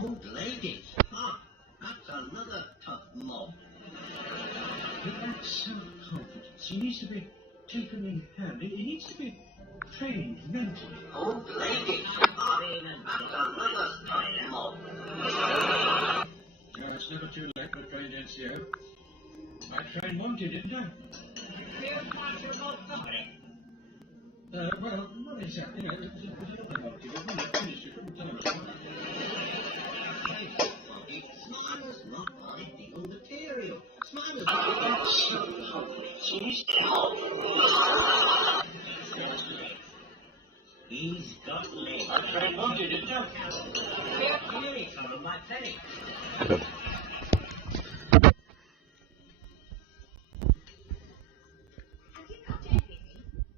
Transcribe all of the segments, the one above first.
Old ladies? Ah, that's another tough mob. But that self-confidence, he needs to be taken in hand. He needs to be trained mentally. Old ladies? Ah, that's another tough mob. It's never too late for a trained NCO. I trained Monty, didn't I? Well, not exactly. It was another Monty, but when it finished, you couldn't tell him apart. Smiler's not ideal material. Smiler's not self-confidence. He's got legs. I trained Monty, didn't I? Here he comes on my penny. Good.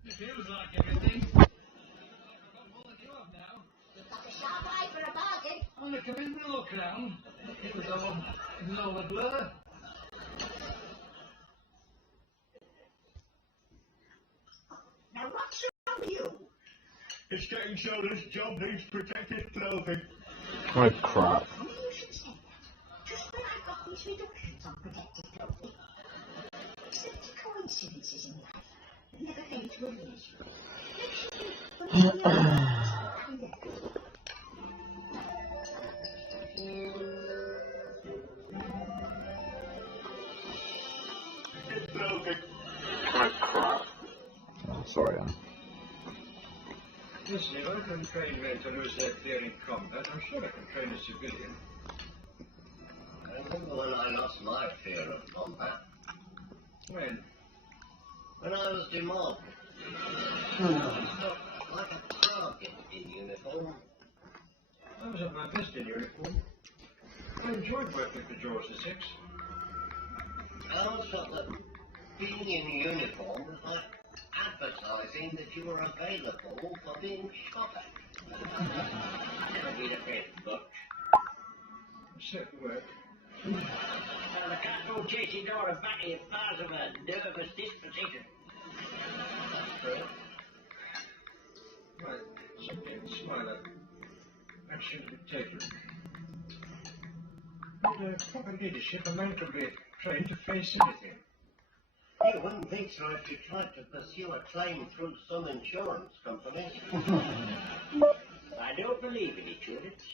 It feels like everything. I've got more than you have now. You've got a sharp eye for a bargain. On the criminal crown, it was all a blur. Now what's wrong with you? It's getting so this job needs protective clothing. Oh crap. I mean, you should say that. Just when I got these reductions on protective clothing. Except coincidences in life. Never came to a Oh, sorry, Anne. Listen, if I can train men to lose their fear in combat, I'm sure I can train a civilian. I remember when I lost my fear of combat. When? When I was demobbed. I felt like a target in uniform. I was at my best in uniform. I enjoyed working for George VI. I always felt that being in uniform was like advertising that you were available for being shot at. I've never been afraid of much. Set work. Well, the cat will chase you door and back in bars of a nervous disposition. Right, something, Smiler. Action be taken. With proper leadership, a man can be trained to face anything. You wouldn't think so if you tried to pursue a claim through some insurance company. I don't believe in insurance.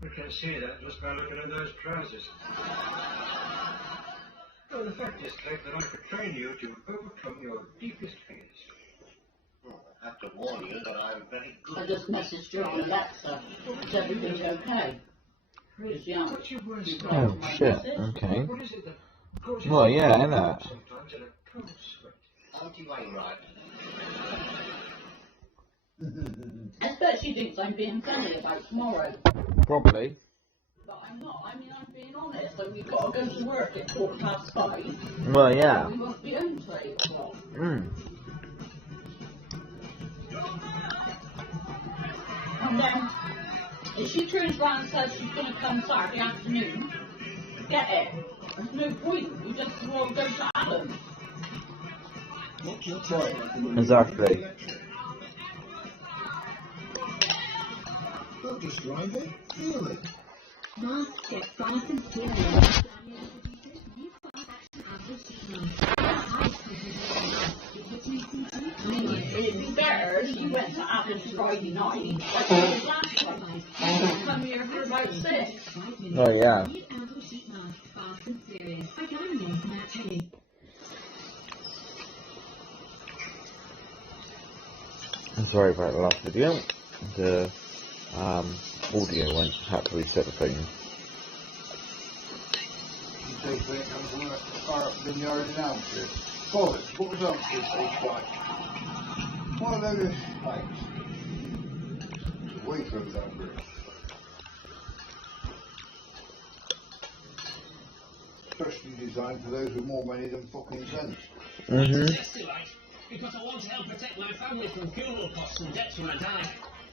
We can see that just by looking at those trousers. Well, the fact is, Craig, that I could train you to overcome your deepest fears. Well, I have to warn you that I'm very good. I just messaged you on Alexa. Is everything okay? Where's the answer? What's your worst Oh, problem? shit. Okay. What is it that causes Well, you yeah, to innit? sometimes in a cold sweat? Anti-Wainwright. I bet she thinks I'm being funny about tomorrow. Probably. But I'm not. I mean, I'm being honest. So we've got to go to work at 5:15. Well, yeah. We won't be home till 8 o'clock. And then, if she turns around and says she's going to come Saturday afternoon, get it. There's no point. We just all go to Alan. Exactly. Don't just drive it, feel it. Mask get fast and serious. It'd be better if you went to Alan's Friday night, like you did last time. Come here for about 6. Oh, yeah. I'm sorry about the last video. The audio went had to reset the thing. You take it comes from a car up in the yard in Amsterdam. Call it. What was Amsterdam stage 5? One of those pipes. Way from Amsterdam. Especially designed for those with more money than fucking sense. Because I want to help protect my family from funeral costs and debts when I die.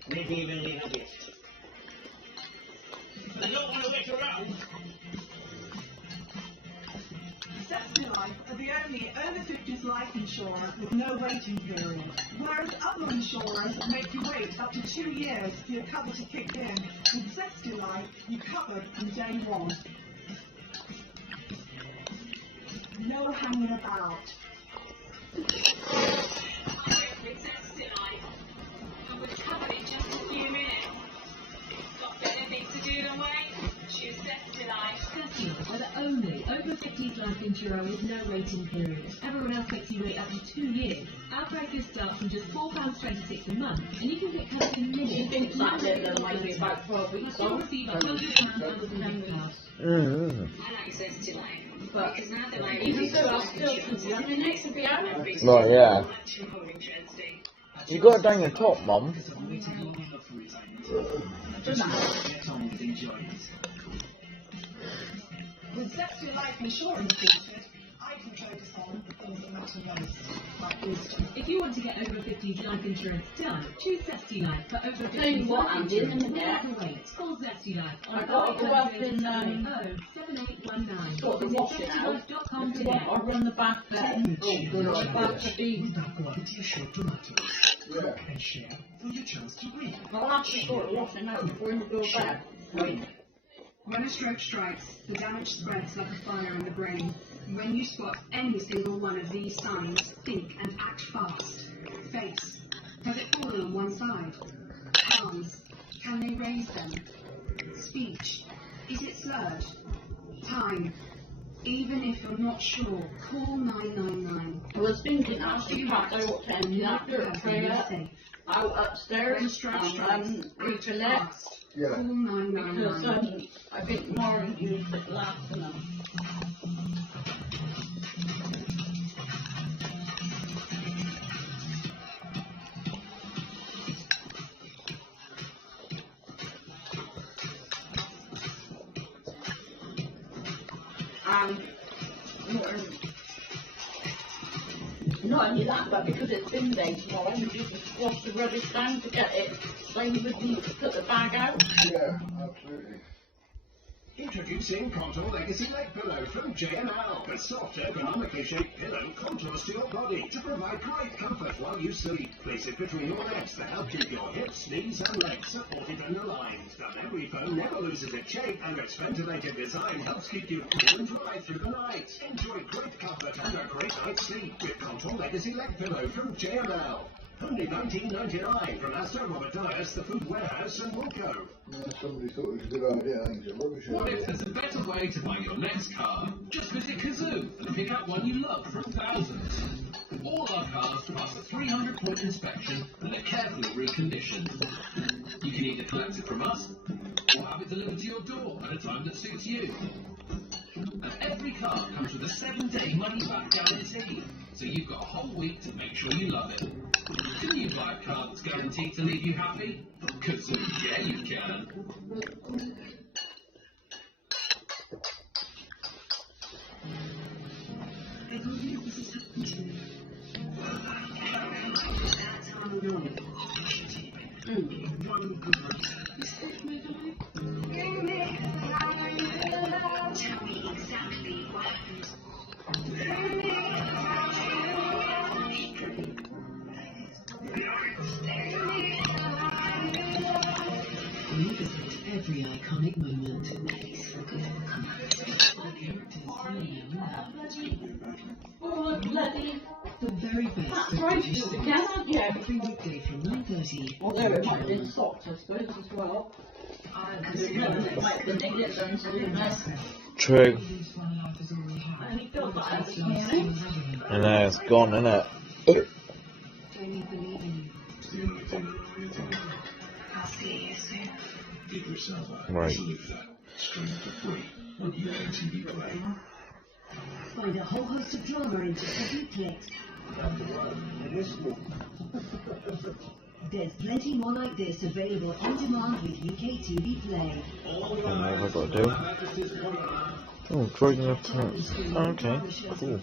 Maybe even leave a gift. I don't want to wait around. ZEXAL are the only over 50s life insurer with no waiting period, whereas other insurers make you wait up to 2 years for your cover to kick in. With ZEXAL life you covered from day one. No hanging about. Are the only over 50s life insurer with no waiting period. Everyone else makes you wait up to 2 years. Our prices start from just £4.26 a month, and you can get covered in minutes. She thinks that little might be about 12 weeks You'll old. receive £100 as a claim cost. But even so, I'll still consider it next to be out. Right, yeah. You got it down your top, Mum. With ZEXAL life insurance featured, I can focus on the things that matter most, like wisdom. If you want to get over 50s life insurance done, choose Zesty Life for over 50s Tell you what, life Andy, in a insurance. minute. Never wait. Call Zesty Life on I got to go up in, 7819. sort the Visit washing out. ZestyLife.com So today. I run the bath then. Oh, good, I bath to be. Yeah. And share for your chance to win. I'll have to sort the washing out before you go back. When a stroke strikes, the damage spreads like a fire in the brain. When you spot any single one of these signs, think and act fast. Face. Has it fallen on one side? Arms. Can they raise them? Speech. Is it slurred? Time. Even if you're not sure, call 999. I was thinking actually, perhaps I ought to empty that dirt tray out upstairs and recollect. Yeah. Call Because 999. I think Lauren used it last month. Not only that, but because it's bin day tomorrow, we just wash the rubbish down to get it, so we would need to put the bag out. Yeah, absolutely. Introducing Contour Legacy Leg Pillow from JML. A soft, ergonomically shaped pillow contours to your body to provide great comfort while you sleep. Place it between your legs to help keep your hips, knees and legs supported and aligned. The memory foam never loses its shape and its ventilated design helps keep you cool and dry through the night. Enjoy great comfort and a great night's sleep with Contour Legacy Leg Pillow from JML. Only $19.99 from Astor, Robert Dyers, the Food Warehouse and Wilco. Yeah, somebody thought it was a good idea. I think it's a rubbish What if idea. there's a better way to buy your next car? Just visit Kazoo and pick out one you love from thousands. All our cars pass a 300-point inspection and are carefully reconditioned. You can either collect it from us or have it delivered to your door at a time that suits you. And every car comes with a 7-day money-back guarantee, so you've got a whole week to make sure you love it. Can you buy a car that's guaranteed to leave you happy? Kazoo, yeah you can. Tell me exactly what happened. Revisit every iconic moment. Oh, bloody. The very best. That's right, you can, aren't you? Every weekday from 9:30. Although it might have been socks, I suppose, as well. Because it might be negative, so it's nice. True. I only feel that this morning. And now it's gone, isn't it? Jamie, believe in you. I'll see you soon. Give yourself a Right. stream for free on EATV Play. Find a whole host of drama in just a few clicks. There's plenty more like this available on demand with UK TV Play. What have I got to do? Oh, Dragon of Tanks. Okay, cool.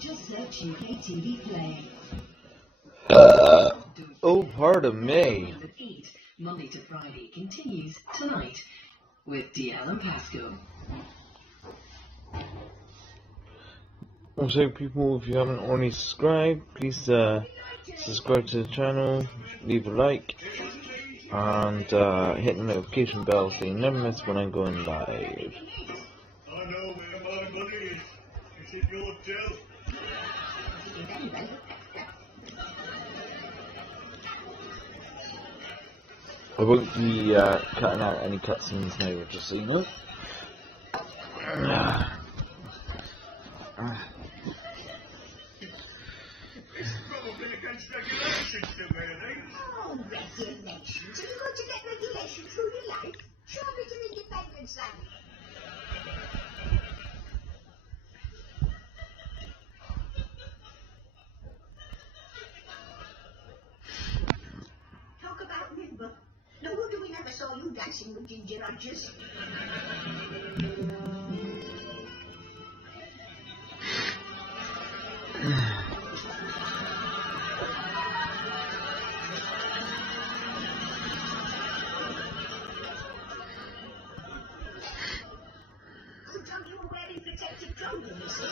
Just search UK TV Play. Oh, pardon me. Eat Monday to Friday continues tonight with DL and Pasco. Also, people, if you haven't already subscribed, please subscribe to the channel, leave a like, and hit the notification bell so you never miss when I'm going live. I know where my money is. Is it your job? I won't be cutting out any cutscenes now, just so you know. It's probably against regulations to wear these. Oh, regulations. Have you got to get regulations through your life? Show me to Independence Land. Talk about nimble. No wonder we never saw you dancing with Ginger Rogers. Good job you were wearing protective clothing, you see.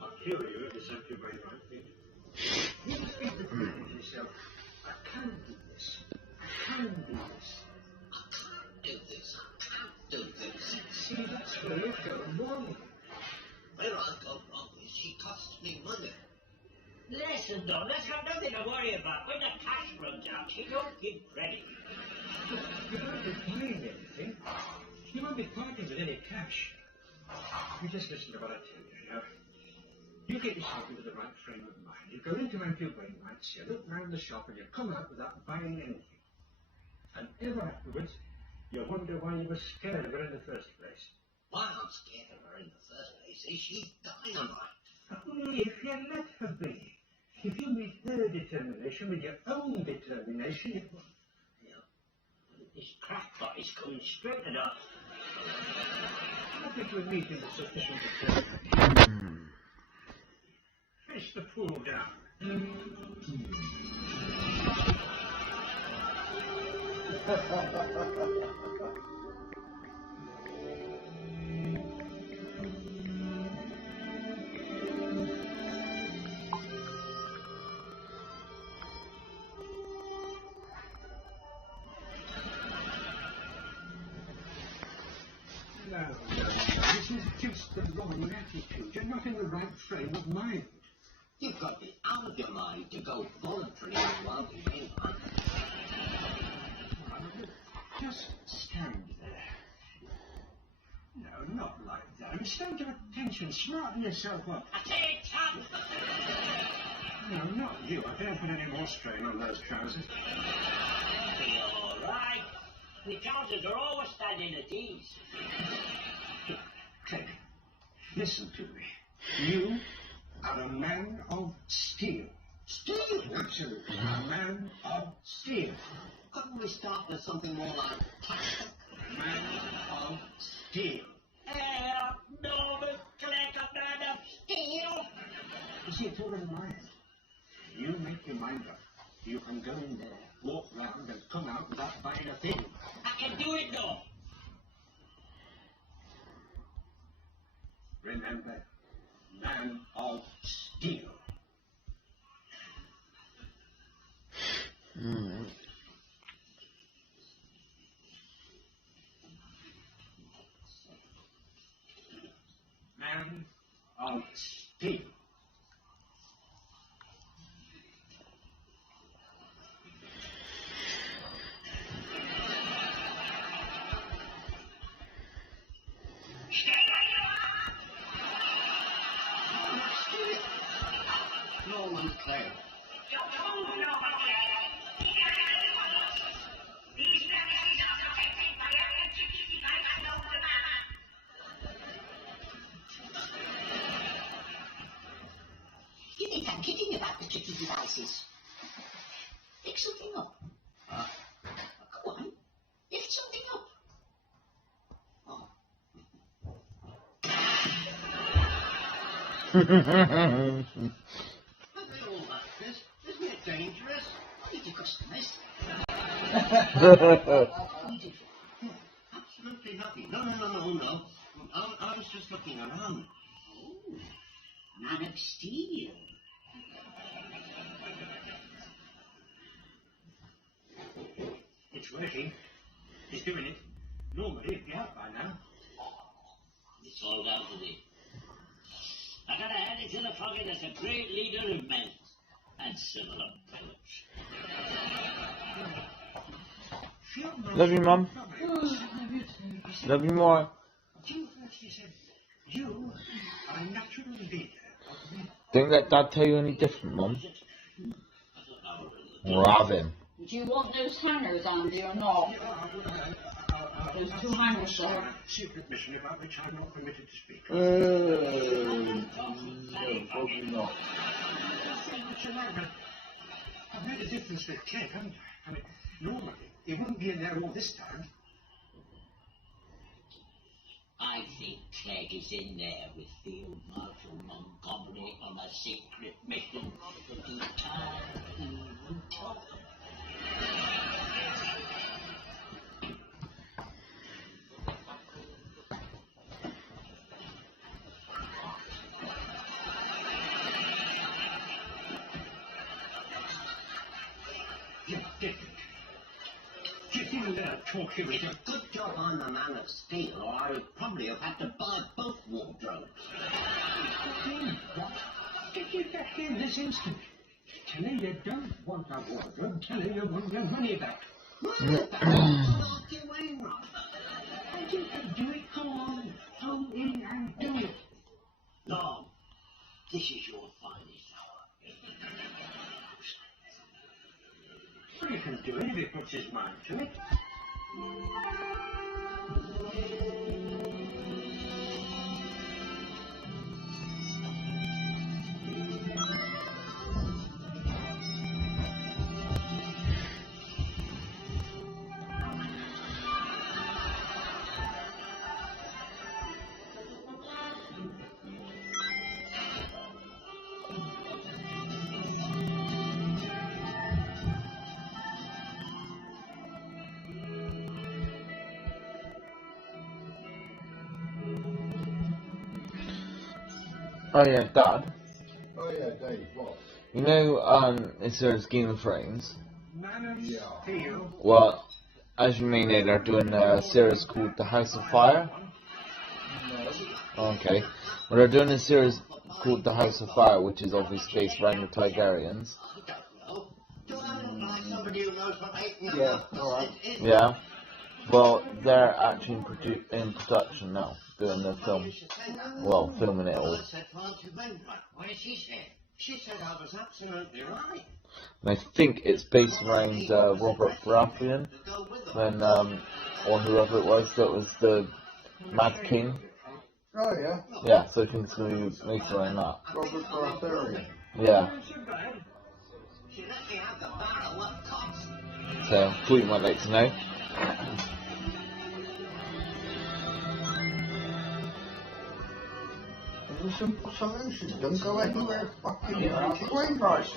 I'll kill you if it's empty by my feet. You must be prepared with yourself. I can do this. I can do this. Do this. I can't do this. See, that's where you're going wrong. Where I go wrong is she costs me money. Listen, Don, that's got nothing to worry about. When the cash runs out, she don't give credit. You won't be buying anything. You won't be parting with any cash. You just listen to what I tell you, you know. You get yourself into the right frame of mind. You go into Enfield Wainwright's, you look round the shop, and you come out without buying anything. And ever afterwards, you wonder why you were scared of her in the first place. Why I'm scared of her in the first place is she's dynamite. Only if you let her be. If you meet her determination with your own determination, it will. This crackpot is coming straight enough. I think we're meeting with sufficient determination. Face the fool down. No, this is just the wrong attitude. You're not in the right frame of mind. You've got to be out of your mind to go voluntarily along with me. Just stand there. No, not like that. Stand to attention. Smarten yourself up. I tell you, Tom. No, not you. I can't put any more strain on those trousers. Be all right. The trousers are always standing at ease. Ted, listen to me. You are a man of steel. Steel? Absolutely. A man of steel. Couldn't we start with something more like plastic? Man of steel. Norman, collect a man of steel. You see, it's all in the mind. You make your mind up. You can go in there, walk round, and come out without buying a thing. I can do it, though. Remember, man of steel. Man of steel. Norman Clare. You think I'm kidding about the tricky devices? Pick something up. Go on. Lift something up. Look at all that, Chris. Isn't it dangerous? Need your customers. Absolutely nothing. No. I was just looking around. Man of steel. It's working. He's doing it. Normally it'd be out by now. It's all down to me. I gotta hand it to the foggy that's a great leader of men and civil approach. Love you, Mum. Love you more. You actually said you are a natural leader. Don't let Dad tell you any different, Mum. Robin. Do you want those hangers, Andy, or not? Those two hangers, sir. Secret mission about which I'm not permitted to speak. No, probably not. I've made a difference with Clegg, haven't I? I mean, normally, he wouldn't be in there all this time. I think Clegg is in there with Field Marshal Montgomery on a secret mission for the time even talk. Talking with It's a good job I'm a man of steel, or I would probably have had to buy both wardrobes. What? Get you back in this instant. Tell her you don't want a wardrobe. Tell her you want your money back. Money back? What are you wearing, Rob? I think I do it. Come on. Go in and do it. Long, this is your finest hour. Well, you can do it if he puts his mind to it. Oh yeah, Dad. Oh yeah, Dave, what? You know, it's there's Game of Thrones. Man of Yeah. Steel. Well, as you may know, they're doing a series called The House of Fire. No. Okay. Well, they're doing a series called The House of Fire, which is obviously based around the Targaryens. Do I look like somebody who knows what 8 and a Yeah, half alright. is? Yeah. Well, they're actually in production now, doing the film. Well, filming it all. I said, "Aren't you went right?" What did she say? She said I was absolutely right. And I think it's based around Robert Baratheon, when or whoever it was that was the Mad King. Oh yeah, Yeah, so I think it's going to be based around that. Robert Baratheon. Yeah. She let me have the barrel of cops. So, thought you might like to know. There's a simple solution. Don't go anywhere fucking halfway, guys.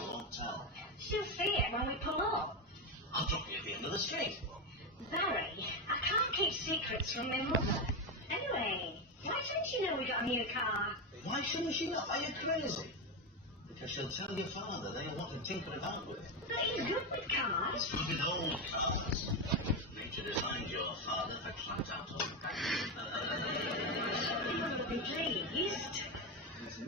She'll see it when we pull up. I'll drop you at the end of the street. Barry, I can't keep secrets from my mother. Anyway, why shouldn't she know we got a new car? Why shouldn't she know? Are you crazy? Because she'll tell your father they don't want to tinker about with. But he's good with cars. With old cars. Nature designed your father for clamped out old He wouldn't be pleased. He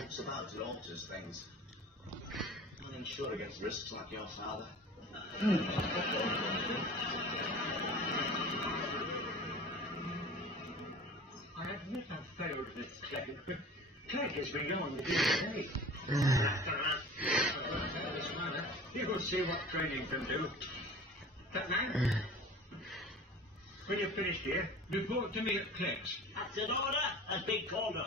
talks about it alters things. I'm insured against risks like your father. I admit I've failed this Clegg, but Clegg has been going the day. You will see what training can do. That man? When you're finished here, report to me at Clegg's. That's an order, a big corner.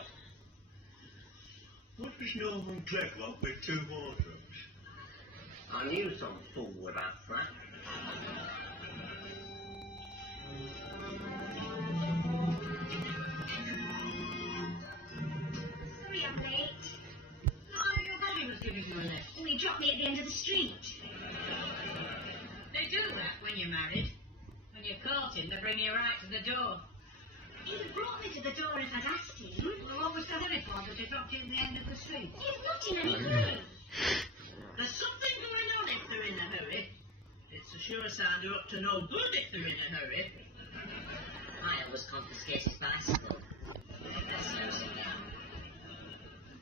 What does Norman Clegg want with 2 wardrobes? I knew some fool would ask that. Sorry I'm late. Oh, your daddy was giving you a lift. And he dropped me at the end of the street. They do that when you're married. When you're courting, they bring you right to the door. He'd have brought me to the door if I'd asked him. Well, what was the hurry for that he dropped you at the end of the street? He's not in any hurry. There's something going on if they're in a hurry. It's a sure sign they're up to no good if they're in a hurry. I always confiscate his bicycle. Seriously now.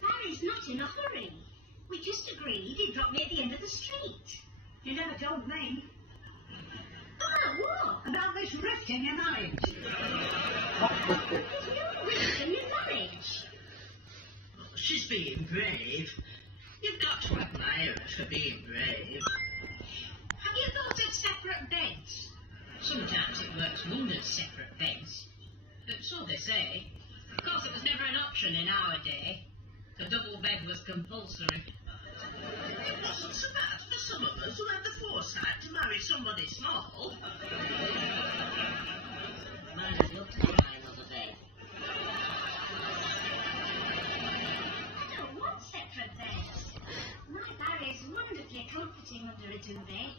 Barry's not in a hurry. We just agreed he'd drop me at the end of the street. You never told me. What? About this rift in your marriage. There's no risk in your marriage. She's being brave. You've got to admire her for being brave. Have you thought of separate beds? Sometimes it works wonders, separate beds. But so they say. Of course, it was never an option in our day. The double bed was compulsory. It wasn't so bad for some of us who had the foresight to marry somebody small. Mine would love to try another bed. I don't want separate beds. My Barry's wonderfully comforting under a duvet.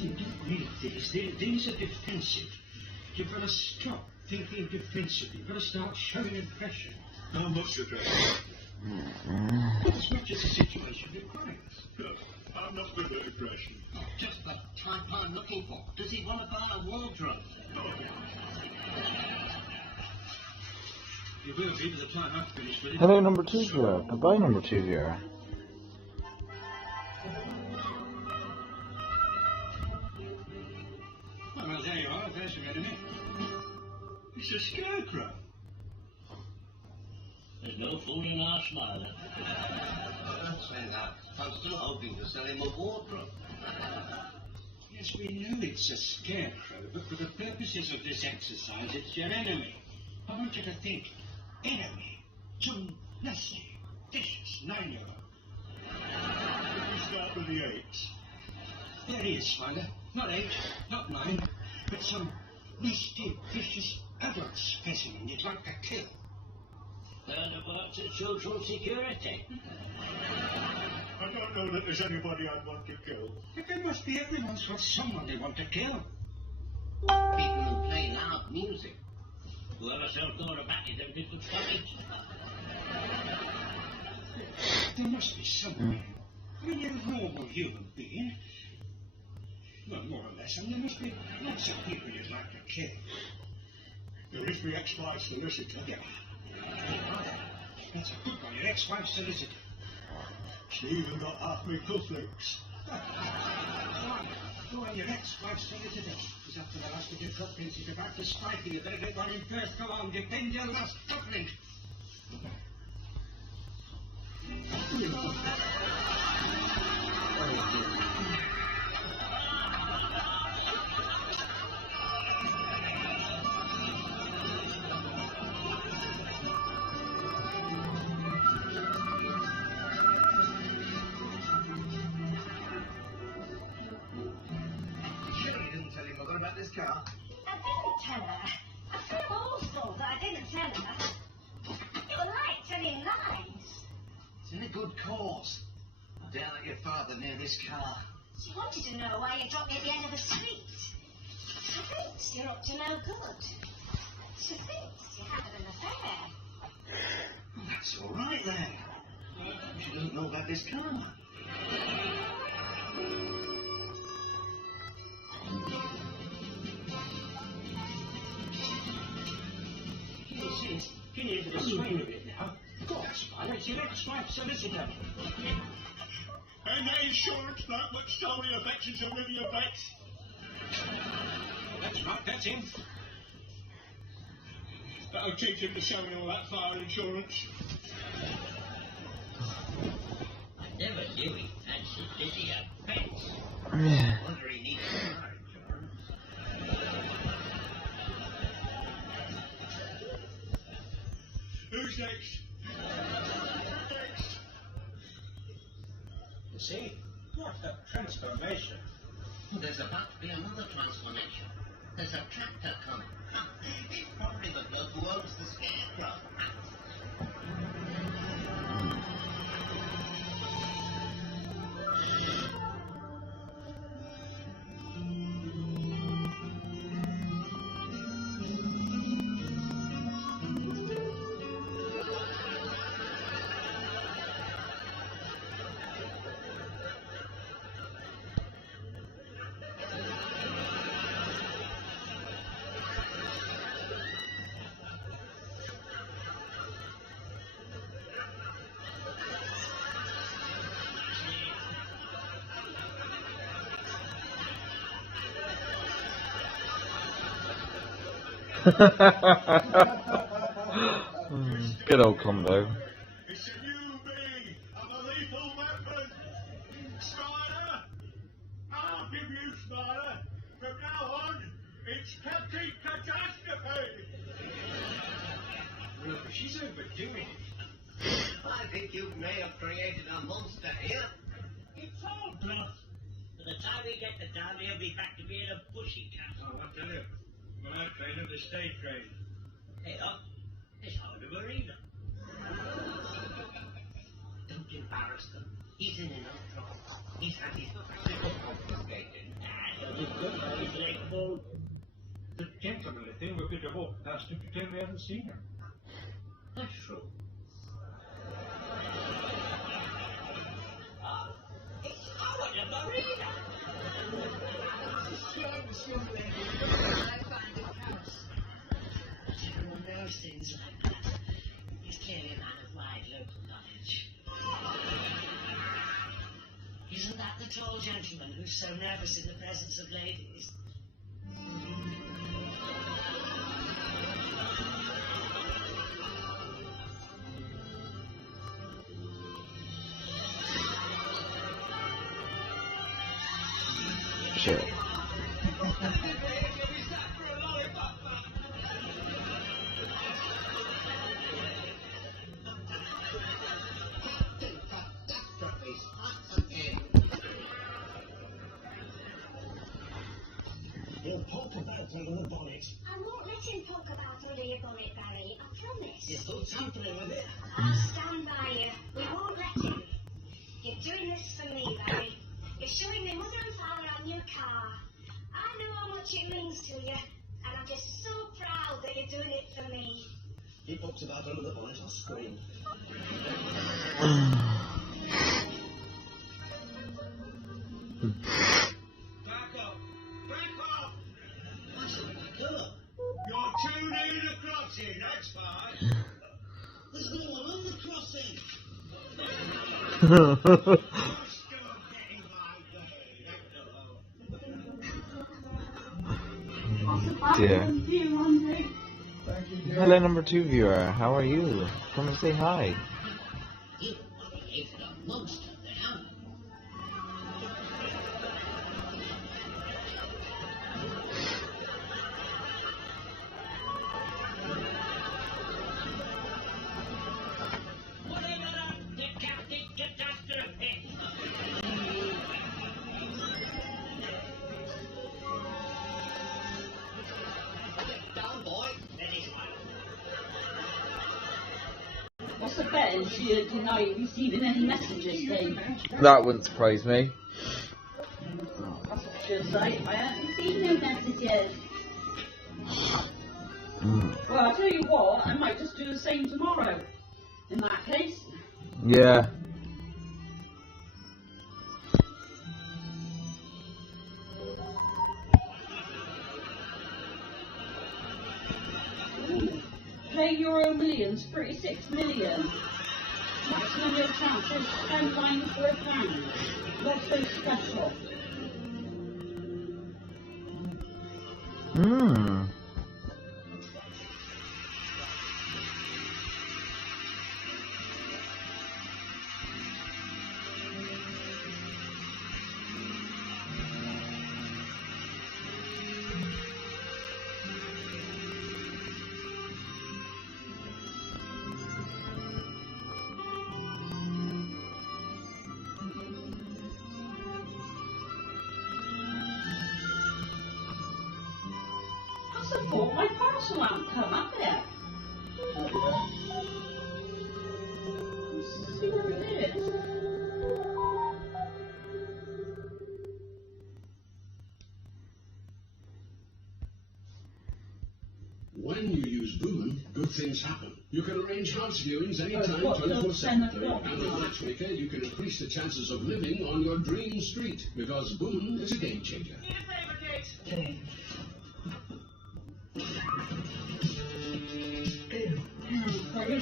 You don't read these. These are defensive. You've got to stop thinking defensively. You've got to start showing aggression. How much aggression? As much as the situation requires. No, I'm not good at aggression. Just the type I'm looking for. Does he want to buy a wardrobe? You will be by the time I've finished with it. Hello, number 20. Goodbye, number 20. Well, there you are. There's your enemy. It's a scarecrow. There's no fooling our smiler. Don't say that. I'm still hoping to sell him a wardrobe. Yes, we know it's a scarecrow, but for the purposes of this exercise, it's your enemy. I want you to think, enemy, some nasty, vicious 9-year-old. If we start with the 8s. There he is, Smiler. Not 8, not 9, but some nasty, vicious adult specimen you'd like to kill. Heard about social security. I don't know that there's anybody I'd want to kill. But there must be everyone's got someone they want to kill. People who play loud music. Whoever sells Dora Batty them didn't stop it. There must be someone. I mean, you're a normal human being. Well, more or less, and there must be lots of people you'd like to kill. There is the ex-wife solicitor. Yeah. That's a good one, your ex-wife solicitor. She even got half me cufflinks. Go on, your ex-wife solicitor. Because after the last of your cufflinks, he's about to strike you. You better get one in first. Go on, defend your last cufflink. this car? I didn't tell her. I feel awful that I didn't tell her. You were like telling lies. It's in a good cause. I dare let your father near this car. She wanted to know why you dropped me at the end of the street. She thinks you're up to no good. She thinks you had an affair. Well, that's all right then. She doesn't know about this car. Get into the swing of it now. Go on, Spider. It's your ex-wife solicitor. And that insurance that much solely affects until really affects. That's right, that's him. That'll teach him to sell me all that fire insurance. I never knew he fancied busy at pets. Yeah. I wonder he needs fire insurance. Who's next? You see? What a transformation. There's about to be another transformation. There's a tractor coming. It's probably the bloke who owns the scarecrow. Good old combo. It's a new me. I'm a lethal weapon. Spider. I'll give you Spider. From now on, it's Captain Catastrophe. Look, she's overdoing it. I think you may have created a monster here. It's all bluff. By the time we get to town, he'll be back to being a pussycat. Oh, what to do? Well, I'm trained up the stage train. Hey, up. It's hard to marina. Don't embarrass them. He's in enough trouble. He's had his bicycle confiscated. The gentleman, I think, would be the whole asked him to pretend we haven't seen him. That's true. It's Howard the marina. Everyone knows things like that. He's clearly a man of wide local knowledge. Isn't that the tall gentleman who's so nervous in the presence of ladies? Sure. He'll poke about under the bonnet. I won't let him poke about under your bonnet, Barry. I promise. You're still tampering with it. I'll stand by you. We won't let him. You're doing this for me, Barry. You're showing me mother and father our new car. I know how much it means to you, and I'm just so proud that you're doing it for me. He pokes about under the bonnet, I'll scream. Back up! Back up! You're too near the crossing, that's fine. There's no one on the crossing. You're still getting my way. Dear. Hello, number 2 viewer. How are you? Come and say hi. You behave for a monster now. Whatever up, the Captain Catastrophe. Down, boy. Ready, one. What's the bet? Is she deny receiving any messages, Dave? That wouldn't surprise me. That's what she'll say. I haven't received no messages. Well, I'll tell you what, I might just do the same tomorrow. In that case. Yeah. Play Euro Millions, 36 million. Maximum your chances, 10 lines for £1. What's so special? Hmm. I support my parcel hasn't come up yet. Let's see where it is. When you use Boon, good things happen. You can arrange house viewings anytime, What, till 24/7. 10 o'clock? And with Matchmaker, you can increase the chances of living on your dream street, because Boon is a game changer. Here's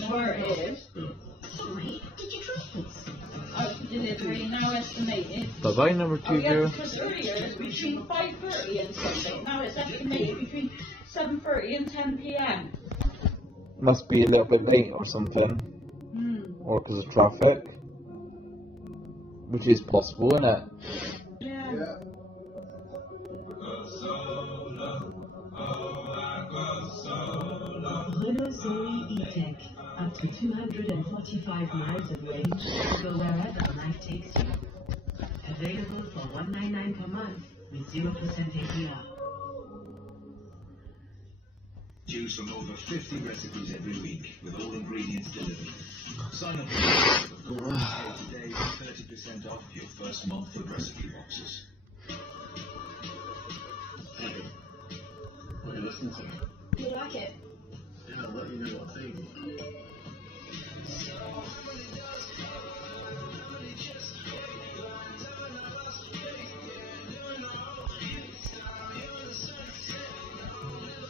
where it is. Sorry, did you drop this? Delivery now estimated. Bye bye, number 2 Oh, yeah, viewer. because earlier it was between 5:30 and something. Now it's estimated between 7:30 and 10 p.m. Must be a little bit late or something. Or because of traffic. Which is possible, isn't it? Yeah. Renault Zoe E-Tech. Up to 245 miles of range to go wherever life takes you. Available for $199 per month with 0% APR. Choose from over 50 recipes every week with all ingredients delivered. Sign up for today for 30% off your first month of recipe boxes. David, what are you listening to? You like it? Yeah, I'll let you know what I think.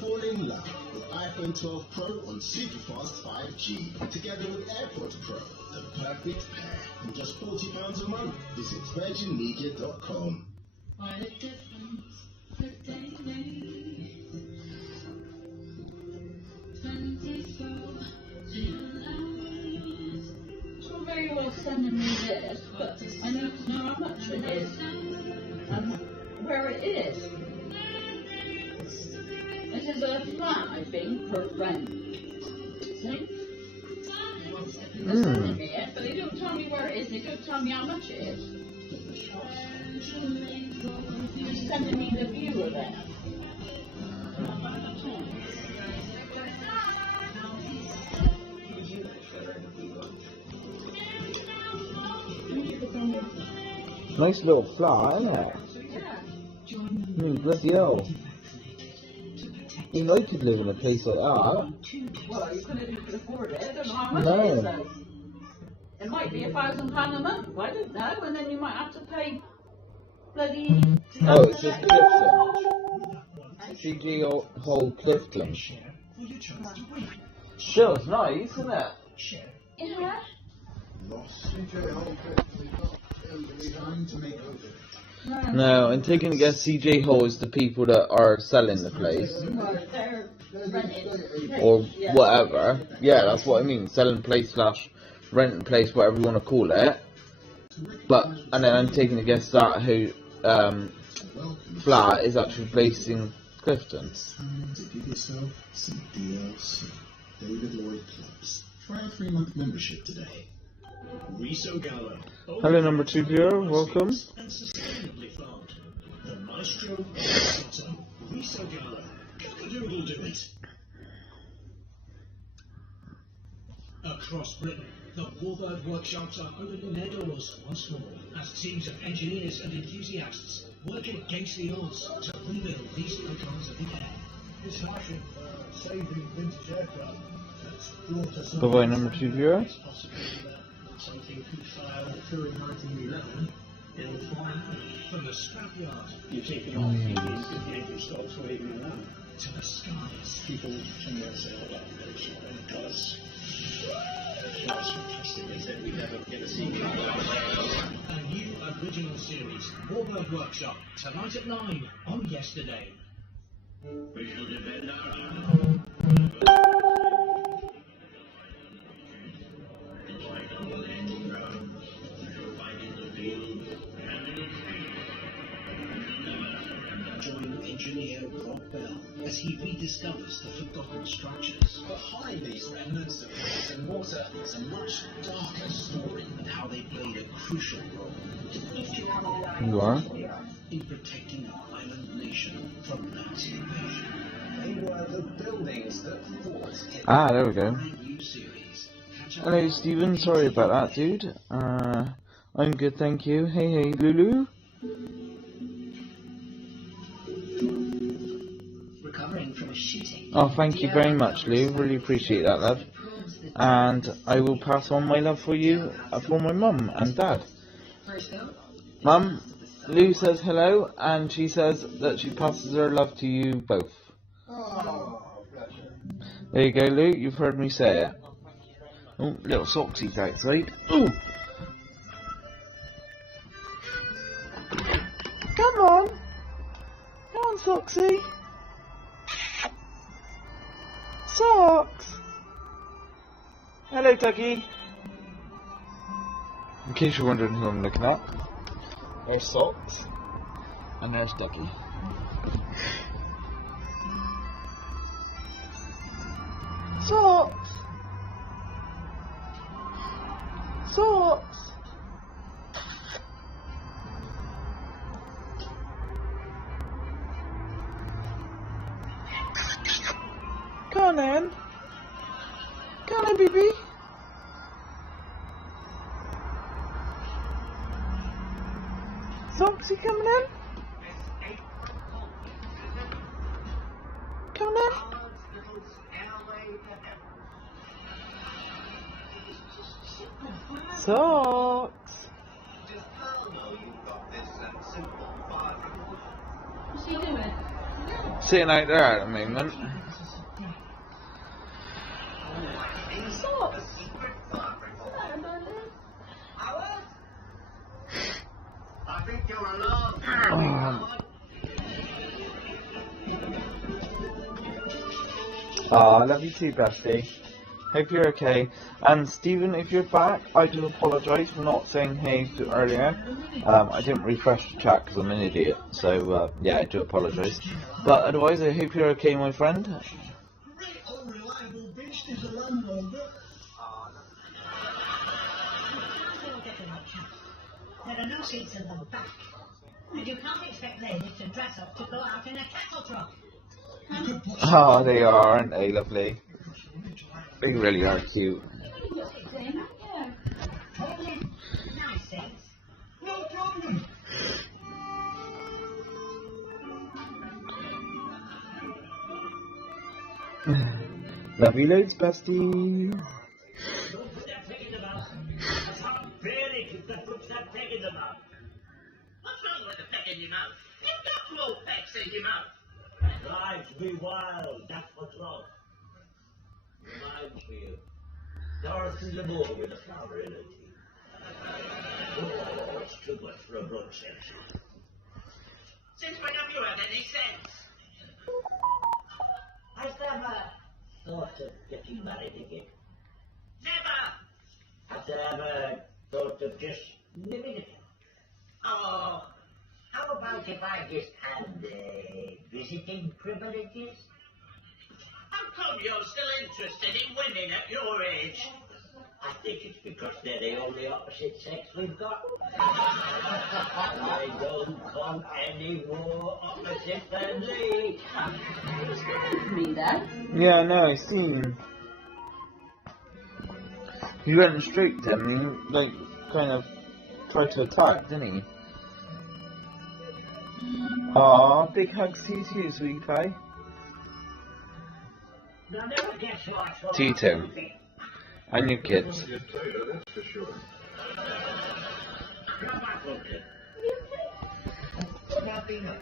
Fall in love with iPhone 12 Pro on Superfast 5G, together with AirPods Pro, the perfect pair, for just £40 a month. Visit virginmedia.com. What a difference a day makes. 24 hours. It's all very well sending me this, but I need to know how much it is and where it is. This is a flat, I think, for rent. See? They're sending me it, but they don't tell me where it is, they don't tell me how much it is. They're just sending me the view of it. Nice little flat, isn't it? Bloody hell. You know you could live in a place like that. Well, you could afford it. I don't know how much No. it is though. It might be £1,000 a month. I don't know. And then you might have to pay bloody. Oh, it's just Clifton. CG Hall Clifton. Sure, it's nice, isn't it? Yeah. No, I'm taking a guess CJ Hall is the people that are selling the place. They're rented. Or whatever. Yeah, that's what I mean. Selling place / renting place, whatever you want to call it. But, and then I'm taking a guess that who flat is actually based in Clifton. To give yourself some DLC. David Lloyd Clubs. Try a 3-month membership today. Riso Gala. Hello, number 20, welcome. And sustainably farmed. The Maestro Risotto. Riso Gala. Get the doodle do it. Across Britain, the Warbird workshops are opening their doors once more as teams of engineers and enthusiasts work against the odds to rebuild these icons of the air. This action saving vintage aircraft that's brought us Bye-bye, number 20. something could fail through in 1911. It'll fly From the scrapyard you've taken off the engine stocks waving around. to the skies. People tend to say, oh, that looks like it does. That's fantastic. They said we'd never get to see it. A new original series, Warbird Workshop, tonight at 9 on Yesterday. We shall defend our Join engineer Rob Bell as he rediscovers the forgotten structures. Behind these remnants of ice and water is a much darker story of how they played a crucial role You are? in protecting our island nation from Nazi invasion. They were the buildings that fought in Ah, there we go. a new series. Hello, Stephen. Sorry about that, dude. I'm good, thank you. Hey, Lulu. Recovering from a shooting. Oh, thank you very much, Lou. Really appreciate that, love. And I will pass on my love for you for my mum and dad. Mum, Lou says hello, and she says that she passes her love to you both. Oh, bless her. There you go, Lou. You've heard me say it. Oh, little socksies outside. Ooh! Come on! Come on, Soxy! Socks! Hello, Ducky. In case you're wondering who I'm looking at, there's Socks, and there's Ducky. Socks! Socks! Come on then. Come on, baby. Socks, you coming in? Come in. Socks. What's he doing? Sitting out there at the moment. Socks. I think you're alone. I love you too, bestie. Hope you're okay. And Stephen, if you're back, I do apologise for not saying hey earlier. I didn't refresh the chat because I'm an idiot. So, yeah, I do apologise. But otherwise, I hope you're okay, my friend. Unreliable beast is a landholder. There are no seats in the back. And you can't expect ladies to dress up to go out in a cattle truck. Oh, they are, aren't they, lovely? They really are cute. Nice things. No problem. Love you loads, bestie. Don't put that peg in the mouth. That's how very good that puts that peg in the mouth. What's wrong with the peg in your mouth? You've got no pegs in your mouth. Drives me wild, that's what's wrong. Reminds me of Dorothy Lamour with a flower in her teeth. Oh, it's too much for a blood sensor. Since when have you had any sense? I've never thought of getting married again. Never. Have you ever thought of just living it? Oh, How about if I just had visiting privileges? how come you're still interested in women at your age? I think it's because they're the only opposite sex we've got. I don't come any more opposite than me. Me, Dad. Yeah, I know, I seen. He went straight to him, he, like, kind of tried to attack, didn't he? Aw, big hugs to you too, sweet pie. Now never guess what I To you too. And your kids. That's for sure. Come back, Wilkie. What about Bino?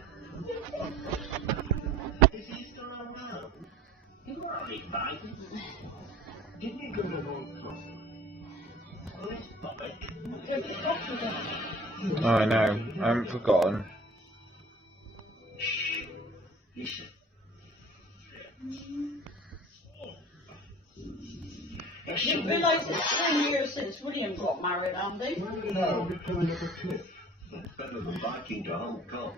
Is he still around? You were only biting. Didn't you go to Hong Kong? Where's Bobby? Oh, I know, I haven't forgotten. Shh. Listen. You didn't realise it's 10 years since William got married, Andy? No, we're coming up a cliff. It's better than biking to Hong Kong.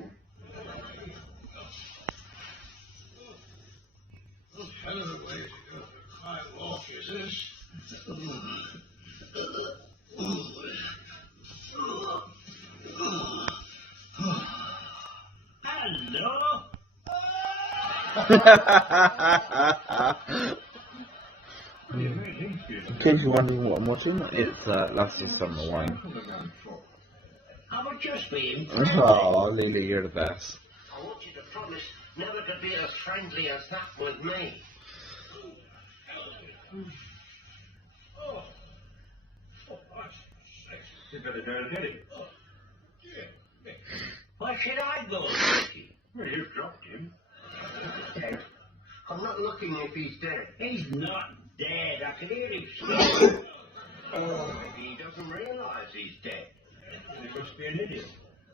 Hell of a way to go. My walk is this. Hello? In case you're wondering what I'm watching, it's Last of Summer Wine. I was just being. Oh, Lily, you're the best. I want you to promise never to be as friendly as that with me. You better go and get him. Why should I go, Ricky? Well, you've dropped him. Dead. I'm not looking if he's dead. He's not dead. I can hear him screaming. Oh, maybe he doesn't realise he's dead. He must be an idiot.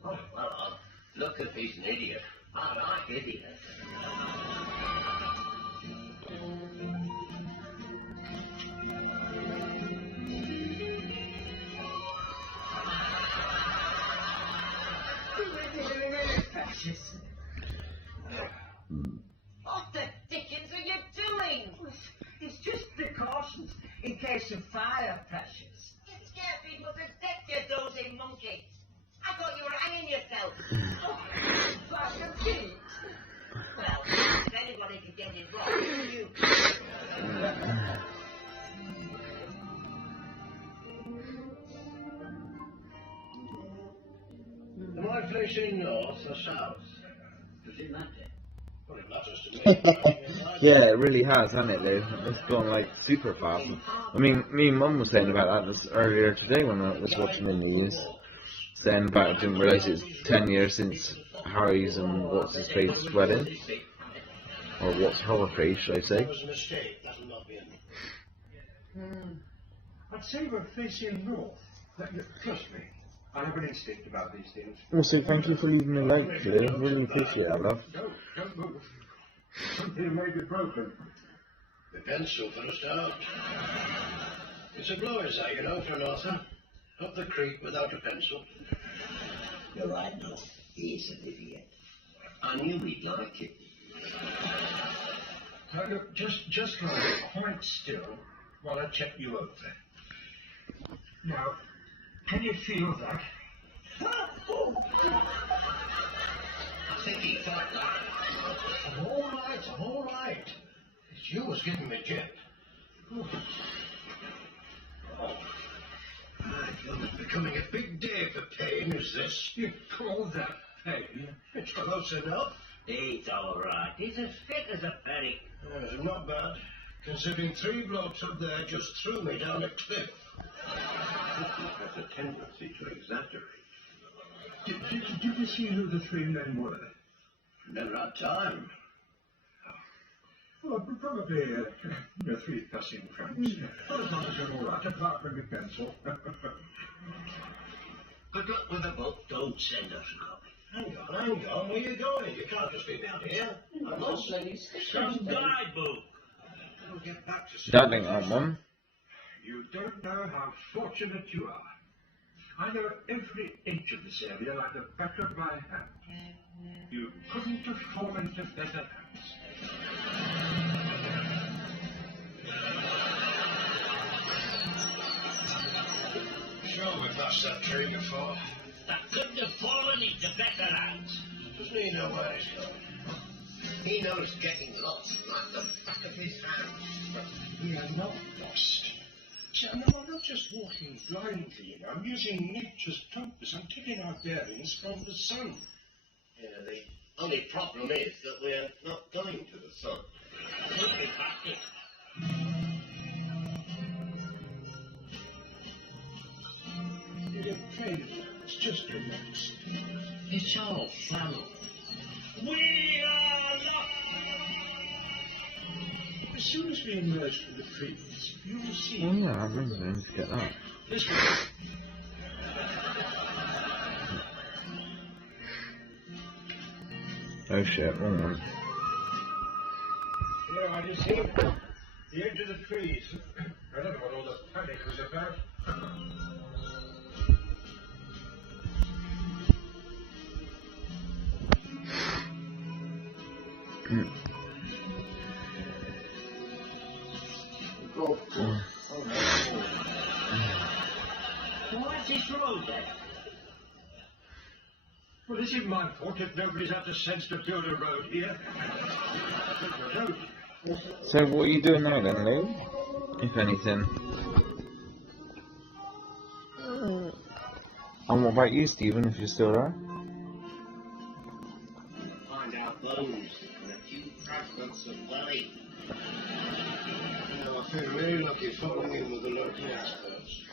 Oh, well, look if he's an idiot. I like idiots. facing north or south? Does it matter? Well, it matters to me. Yeah, it really has, hasn't it, Lou? It's gone like super fast. I mean, me and Mum was saying about that earlier today when I was watching the news. Saying about it, didn't realise it's 10 years since Harry's and what's his face's wedding. Or what's her face, should I say? That was a mistake. That'll not be I'd say we're facing north. Trust me, I have an instinct about these things. Also, thank you for leaving me a like, Lou. Really appreciate it, love. Don't move. Something may be broken. the pencil for a start. It's a blower's eye, you know, for an author. Up the creek without a pencil. You're right, no. He is an idiot. I knew he'd like it. Now, look, just lie quite still while I check you over. Now, can you feel that? I think he thought that. I'm all right, I'm all right. It's you who's giving me jip. Oh, my God, it's becoming a big day for pain, is this? You call that pain? It's close enough. He's all right. He's as fit as a ferret. Not bad. Considering 3 blokes up there just threw me down a cliff. Has a tendency to exaggerate. Did you see who the 3 men were? Never had time. Well, probably 3 passing friends. But as long as you're all right, apart from your pencil. Good luck with the book. Don't send us a copy. Hang on. Where are you going? You can't just leave me out here. I'm lost. Some guidebook. We'll get back to That ain't on one. You don't know how fortunate you are. I know every inch of this area like the back of my hand. You couldn't have fallen into better hands. Sure, we've passed that tree before. That couldn't have fallen into better hands. Doesn't he know where he's going? He knows getting lost like the back of his hand. We are not lost. See, I'm not just walking blindly, you know. I'm using nature's compass. I'm taking our bearings from the sun. Yeah, the only problem is that we're not going to the sun. We'll be back here. You're afraid. It's just relaxed. It's all fallow. We are lost. As soon as we emerge from the trees, you will see. Oh yeah, I remember then to get that. This way. Oh shit, wrong one. Here, I just see the edge of the trees. I don't know what all the panic was about. What's this road then? Well, this isn't my fault if nobody's had the sense to build a road here. So what are you doing now then, Lou? If anything. And what about you, Stephen, if you're still there? Find our bones and a few fragments of valley. You know, I feel really lucky falling in with the local experts.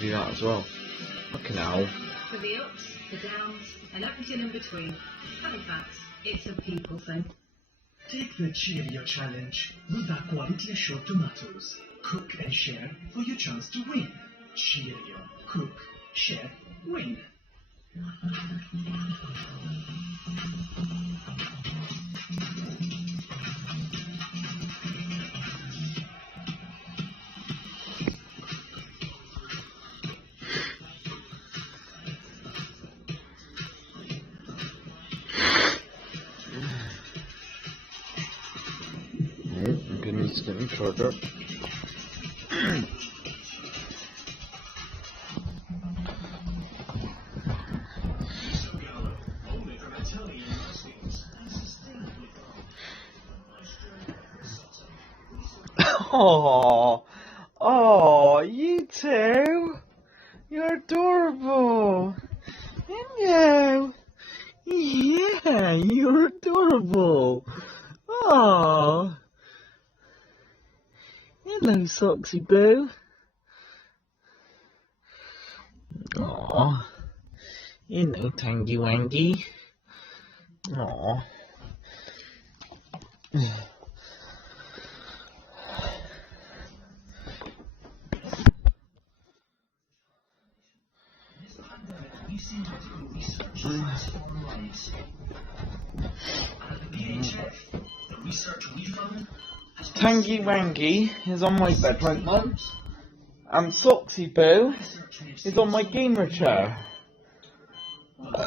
Do that as well. Fucking hell. For the ups, the downs, and everything in between. Having facts. It's a people thing. Take the Cheerio challenge with our quality assured tomatoes. Cook and share for your chance to win. Cheerio. Cook, share, win. I'm gonna need to get my charger. Oh, oh, you two, you're adorable. Hello. Yeah, you're adorable. Oh, hello, Soxy Boo. Oh, hello, Tangy Wangy. Oh. Tangy Wangy is on my bed right now, and Soxy Boo is on my gamer chair.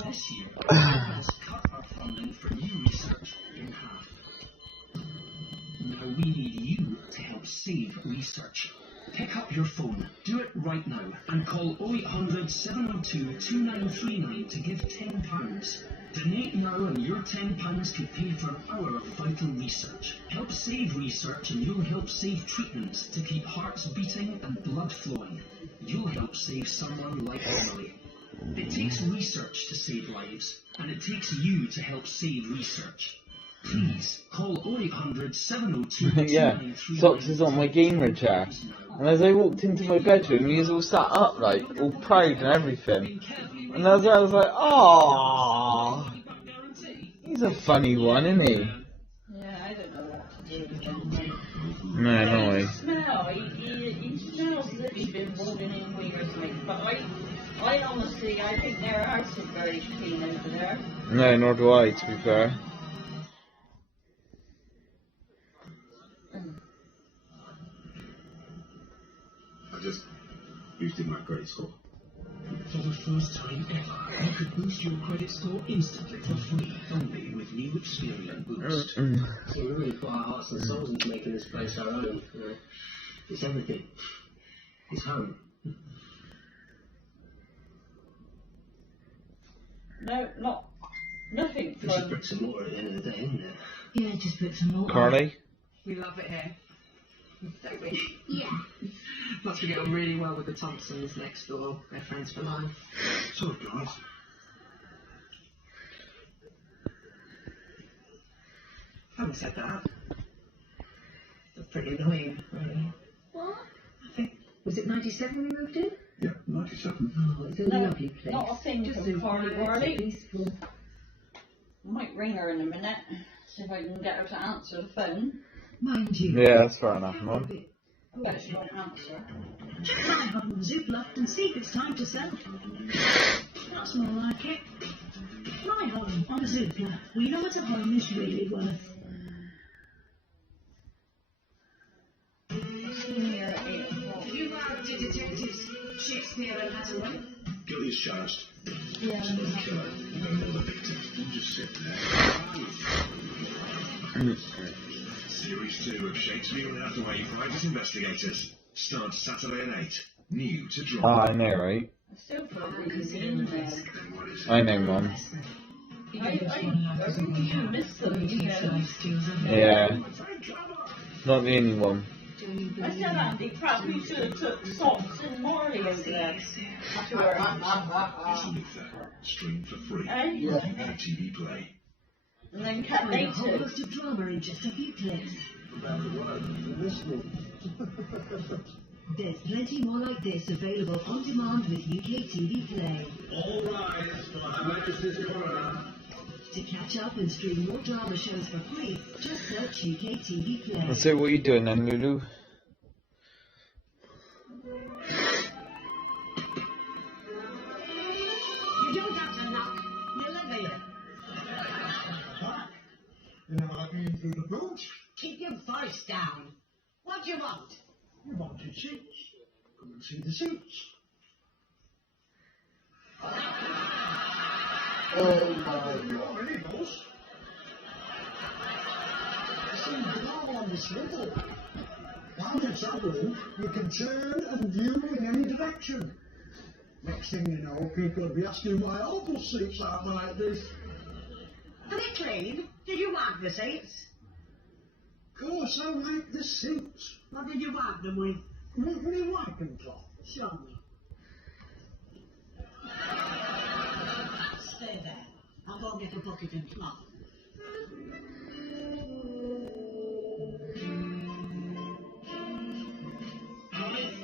This year, has cut our funding for new research in half. Now we need you to help save research. Pick up your phone, do it right now, and call 0800 702 2939 to give £10. Donate now and your £10 could pay for an hour of vital research. Help save research and you'll help save treatments to keep hearts beating and blood flowing. You'll help save someone like Emily. It takes research to save lives, and it takes you to help save research. Please call 0800 702 Yeah, Sox is on my gamer chair, and as I walked into my bedroom, he was all sat up, like, all proud and everything. And as I was like, oh, he's a funny one, isn't he? Yeah, I don't know what to do with him. No, no. He smells as if he's been holding in wingers, mate. But I honestly, I think their house is very clean over there. No, nor do I, to be fair. I just boosted my credit score. For the first time ever, you could boost your credit score instantly for free, only with new Experian Boost. So we really put our hearts and souls into making this place our own. You know? It's everything. It's home. No, nothing It's just fun. bricks and mortar at the end of the day, isn't it? Yeah, just put some more. Carly? We love it here. Don't we? Yeah. Plus we get on really well with the Thompsons next door. They're friends for life. So, guys. Having said that, it's pretty annoying, really. What? I think, was it 97 we moved in? Yeah, 97. Oh, it's a No, lovely place. not a thing Just from so Carly quiet, Warley. peaceful. I might ring her in a minute, see if I can get her to answer the phone. Mind you. Yeah, that's fair enough, Mum. I bet she won't answer. Just try hub on Zoopla and see if it's time to sell. That's more like it. My home on Zoopla. We know what a home is really worth. You are the detectives, Shakespeare and Hathaway. Guilty as charged. Yeah. No killer, no other victims. You just sit there. Series 2 of Shakespeare and Hathaway Private Investigators. Starts Saturday at 8. New to drop. Ah, I know, right? I still feel really in there. I know, Mum. I really do miss them, you know. Yeah. Not the only one. I said, Andy, perhaps we should have took Socks and Morley over there. To her. Stream for free. Eh? On TV Play. And then cut A whole later. host of drama in just a few clicks. There's plenty more like this available on demand with UK TV Play. All rise for Her Majesty's coroner. To catch up and stream more drama shows for free, just search UK TV Play. So what are you doing then, Lulu? You don't have to knock. You live here. You know, I've been through the boot. Keep your voice down. What do you want? You wanted seats. Come and see the seats. Oh my God, really, boss? See, the knob on the swivel. Now it's travelling, you can turn and view in any direction. Next thing you know, people will be asking why all the seats aren't like this. Are they clean? Did you wipe the seats? Of course, I like the seats. What did you wipe them with? With me wiping cloth. Show me. Stay there. I'll go get a bucket and cloth. I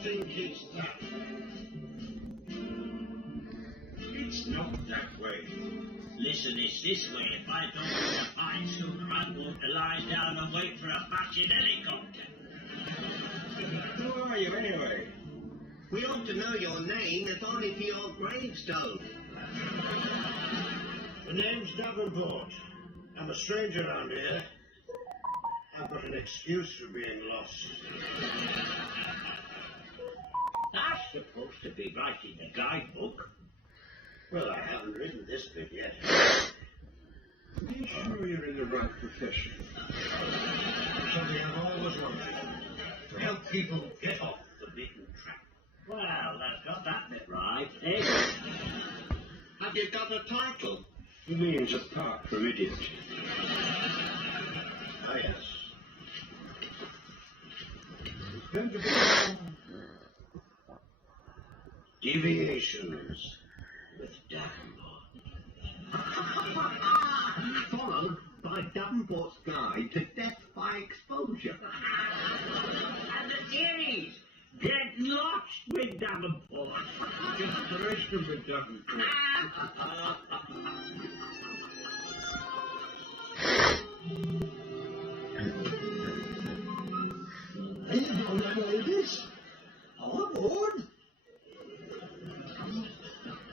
think it's that. It's not that way. Listen, it's this way. If I don't want to fight sooner, I'm going to lie down and wait for a batching helicopter. Who are you anyway? We ought to know your name, if only for your gravestone. The name's Davenport. I'm a stranger around here. I've got an excuse for being lost. That's supposed to be right in the guidebook. Well, I haven't written this bit yet. Are you sure you're in the right profession? Something I've always wanted. To help people get off the beaten track. Well, that's got that bit right, eh? Have you got a title? He means a park for idiots. Oh, yes. It's going to be Deviations with Davenport. Followed by Davenport's Guide to Death by Exposure. And the series, Get Lost with Davenport. Inspiration with Davenport. Hey, you go, young ladies. All aboard.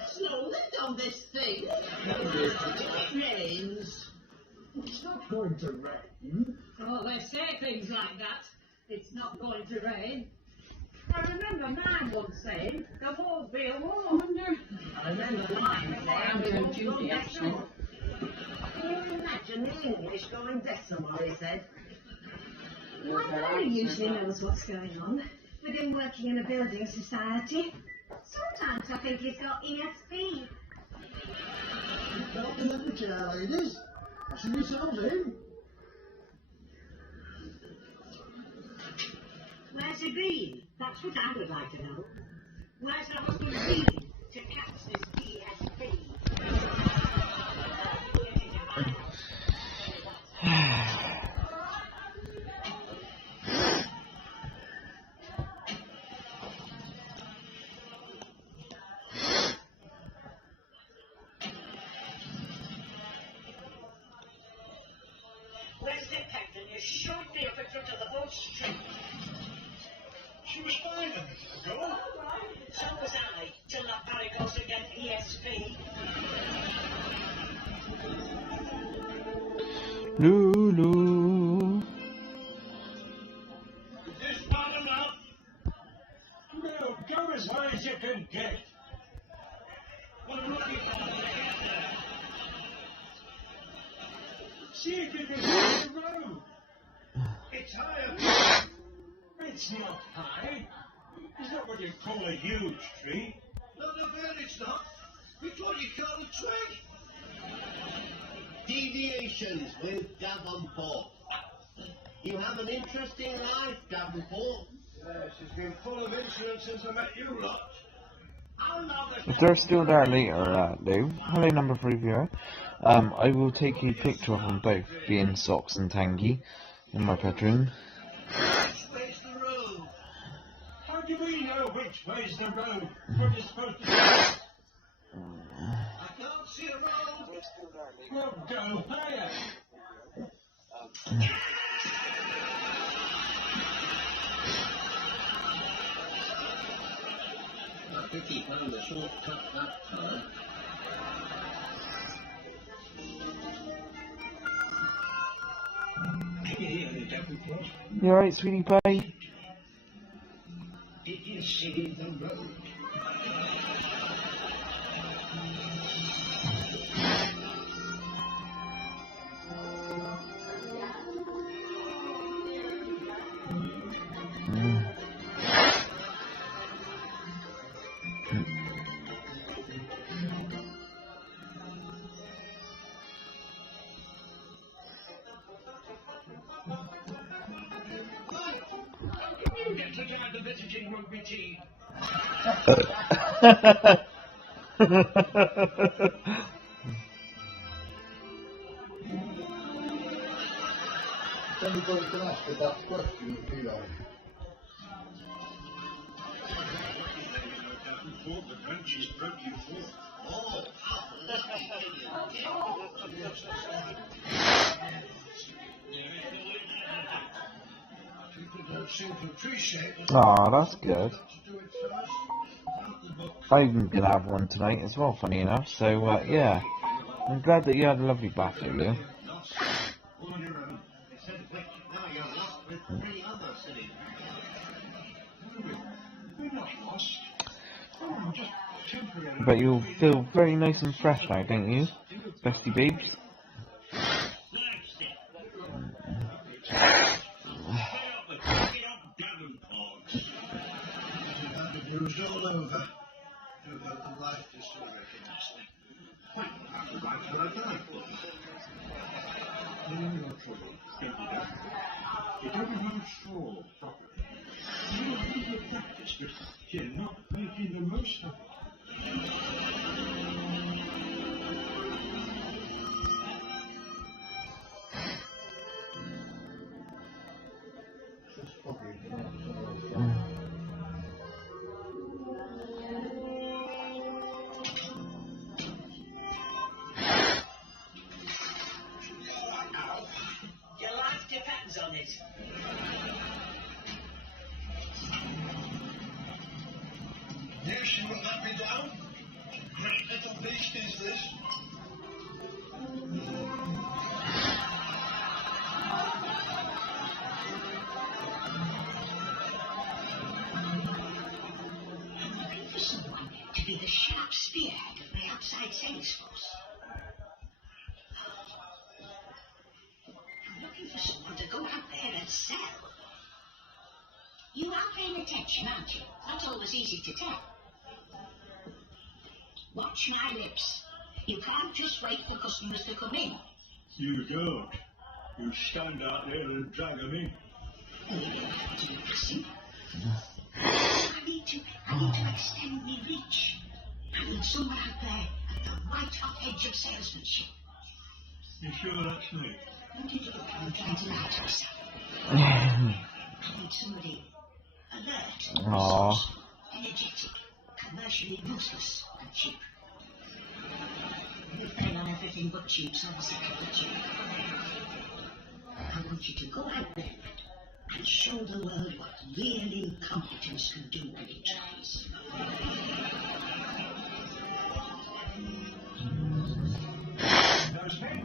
Slowly down this thing. It rains. It's not going to rain. Oh, they say things like that. It's not going to rain. I remember mine once saying, there won't be a war under. I remember mine saying, I'm going to Judy, actually. Can you imagine the English going decimal, he said. My brother usually knows what's going on. We've been working in a building society. Sometimes I think he's got ESP. Don't let me chair, ladies. I see yourselves in. Where's the green? That's what I would like to know. Where's the husband green to catch this ESP? Where's the captain? You should be up in front of the boat street. She was 5 minutes ago. So was I, till that Barry goes to get ESP. Lulu. Is this not enough? No, go as high as you can get. What are you looking for? See if you can see the road. It's higher. It's not high. It's not what you call a huge tree. No, Ben, it's not. We thought you called a twig. Deviations with Davenport. You have an interesting life, Davenport. Yes, it's been full of incidents since I met you lot. If they're still there later, Lou, hello number 3 viewer. I will take a picture of them both being Socks and Tangy in my bedroom. Which way's the road? How do we know which way's the road? What is supposed to be? I can't See you around. Well, go higher. £50 a short cut that time. You alright, sweetie pie? Did you see the road? You get to drive the visiting rugby team. Anybody can ask me that question, you know. The country's pretty full. Oh, people don't seem to appreciate it. Aw, that's good. I'm gonna have one tonight as well, funny enough, so yeah. I'm glad that you had a lovely bath, Lulu. But you'll feel very nice and fresh now, don't you, Bestie babe? Used all over. The life is still recognizing. I forgot what I died for. No trouble. You don't even fall properly. You know, you practice, but you're not making the most of it. Your life depends on it. You see what that be down? Great little beast is this. Looking for someone to be the sharp spearhead of the outside sales force. I'm looking for someone to go out there and sell. You are paying attention, aren't you? Not always easy to tell. Watch my lips. You can't just wait for customers to come in. You don't. You stand out there and drag them in. Oh, you don't have to listen. I need to extend my reach. I need someone out there at the right hot edge of salesmanship. You sure that's me? What did you do? I'm trying to lie to myself. I need somebody alert, Aww. energetic, commercially ruthless, and cheap. You're playing on everything but cheap, so I'm sick of the cheap. I want you to go out there and show the world what real incompetence can do when it tries. Those men?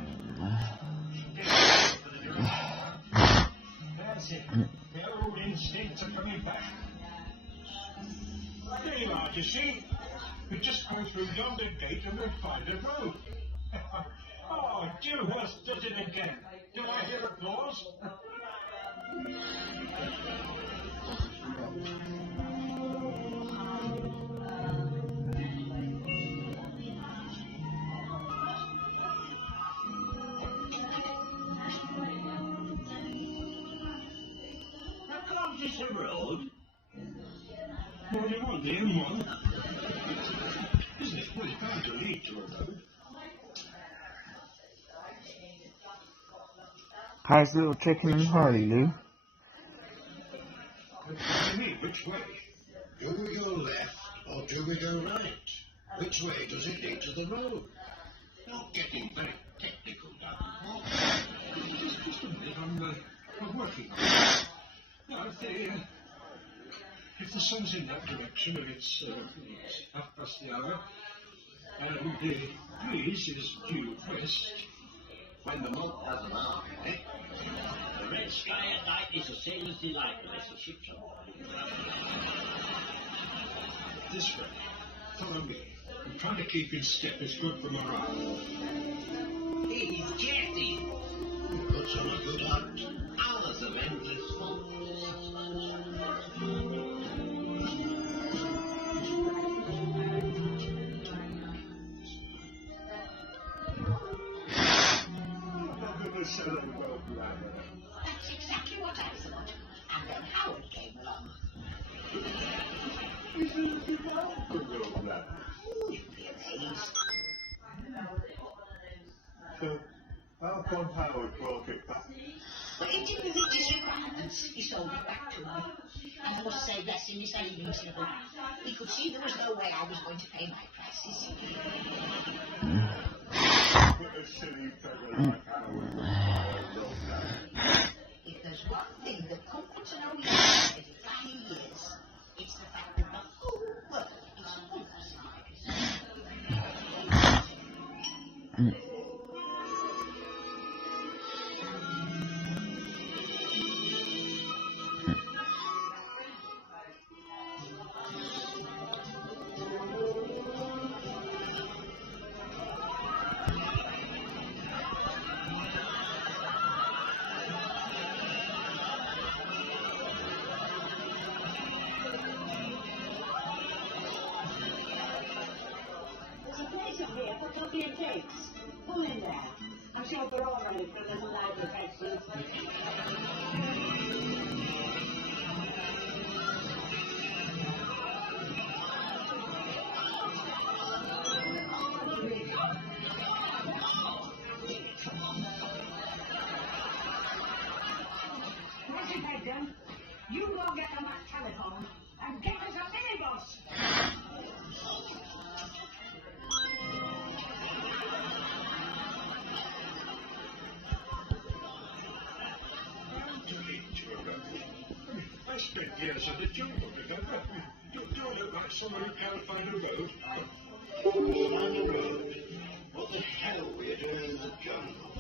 That's it. Their old instincts are coming back. There you are, you see? We just go through yonder gate and we'll find a road. Oh, dear horse does it again. Do I hear applause? How come this a road? Well, you want the M1. Isn't it pretty bound to lead to a road? How's little chicken and Harley, Lou? Which way? Do we go left or do we go right? Which way does it lead to the road? You're getting very technical, Daul. Just a minute, I'm working on it. Now, if the sun's in that direction and it's 1:30, and the breeze is due west, when the monk has an arc, eh? The red sky at night is a sailor's delight unless the ships are off. This way. Follow me. I'm trying to keep in step. It's good for morale. He's jetting. Puts on a good heart. Hours of endless fun. That's exactly what I thought. And then Howard came along. So, how come Howard brought it back? But he didn't meet his requirements. He sold it back to me. And I must say, bless him, his savings level. He could see there was no way I was going to pay my prices. What a silly fellow like Howard. If there's one thing that comforts an old man every 5 years, it's the fact that the whole world is full of snipers. There's a place up here for coffee and cakes. Pull in there. I'm sure we're all ready for the lively breakfast. What's your head done? You go get on that telephone and get us a minibus. I spent years in the jungle, remember? Do I look like someone who can't find a road? Find a road? What the hell were you doing in the jungle?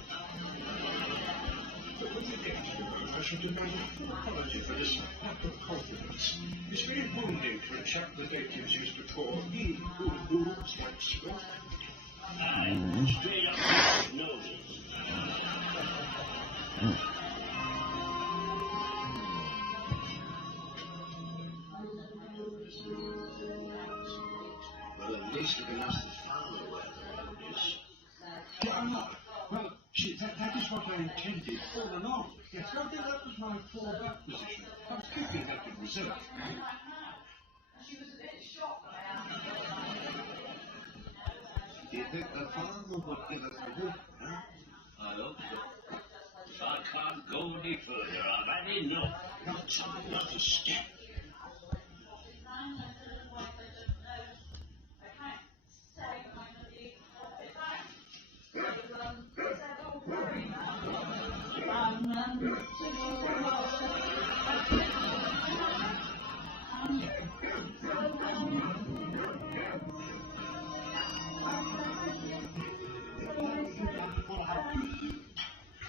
But when you get to the road, I shall demand a full apology for this lack of confidence. It's very wounding to a chap the natives used to call ZEXAL. Straight up his noses. Well, at least we can ask the father where the road is. Well, that is what I intended all along. Yes, I think that was my fallback position. I was keeping that in reserve. Do you think the father would give us a whoop, huh? I hope so. If I can't go any further, I've had enough. Not another step.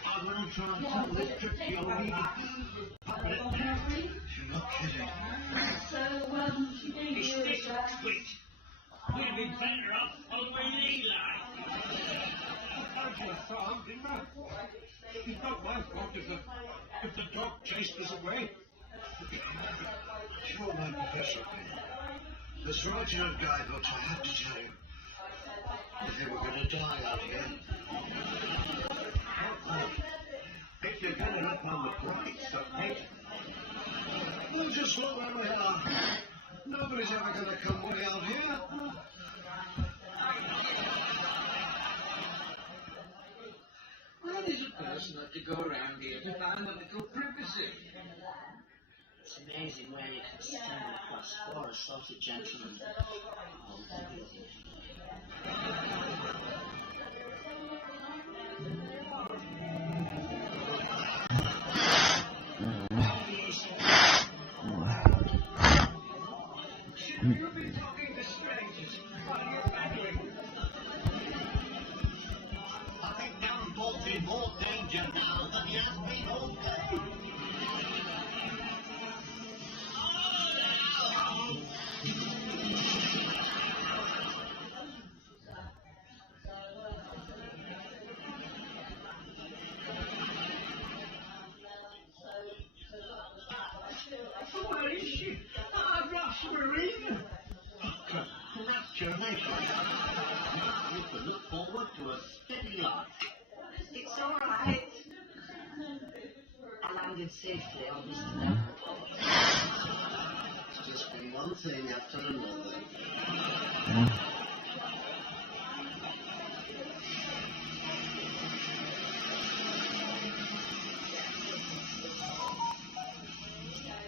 I'm going to try and tell this trip to your lady. You're not kidding. Wait. We'd be better off on my knee line. I should have farmed, didn't I? It's not my fault if the dog chased us away. You're my professor. As writer of guidebooks, I have to tell you, I think we're going to die out here. If you're going up on the bright stuff, mate. We'll just look where we are. Nobody's ever going to come way out here. Why does a person have to go around here to find a little privacy? It's amazing where you can stand across for a sort of gentleman. your nation. Now you can look forward to a steady life. It's all right. I landed safely on this level. It's just been one thing after another.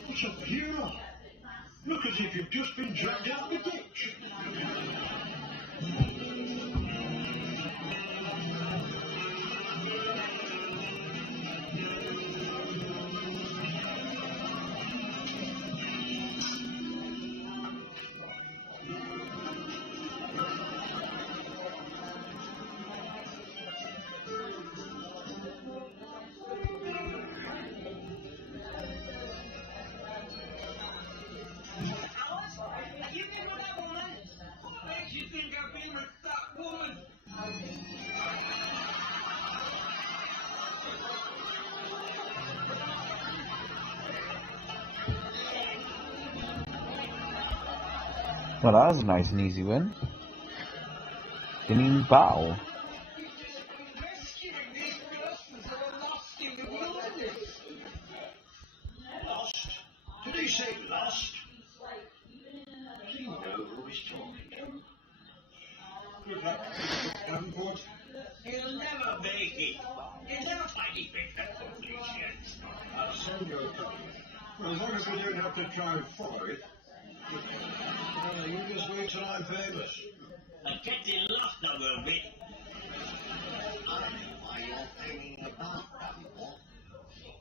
What's up here? Look as if you've just been dragged out of the ditch. Well, that was a nice and easy win. Didn't even battle. Lost? Did he say lost? Does he know who he's talking to? Good luck, Davenport. He'll never make it. He'll never find it better completions. I'll send you a copy. Well, as long as we don't have to try and follow it. You just wait till I'm famous. I'm getting lost a little bit. I know why you're hanging about, Davenport.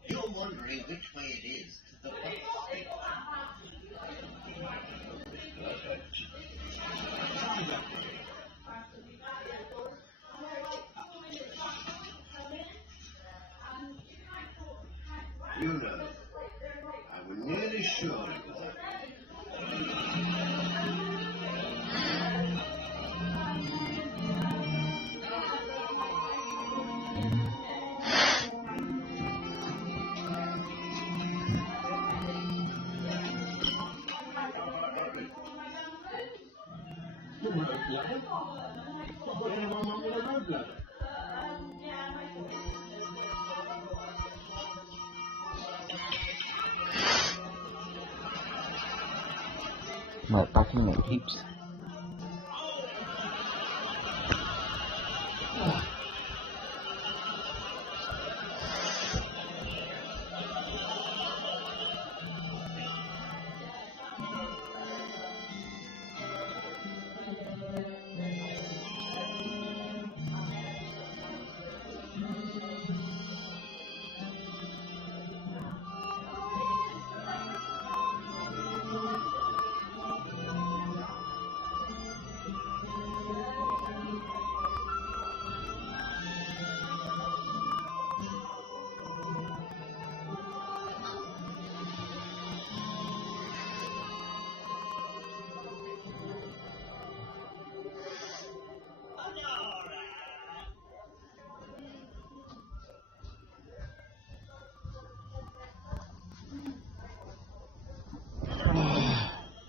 You're wondering which way it is to the bus station. Try that way. You know, I was nearly sure it was. Right, back in a minute, peeps.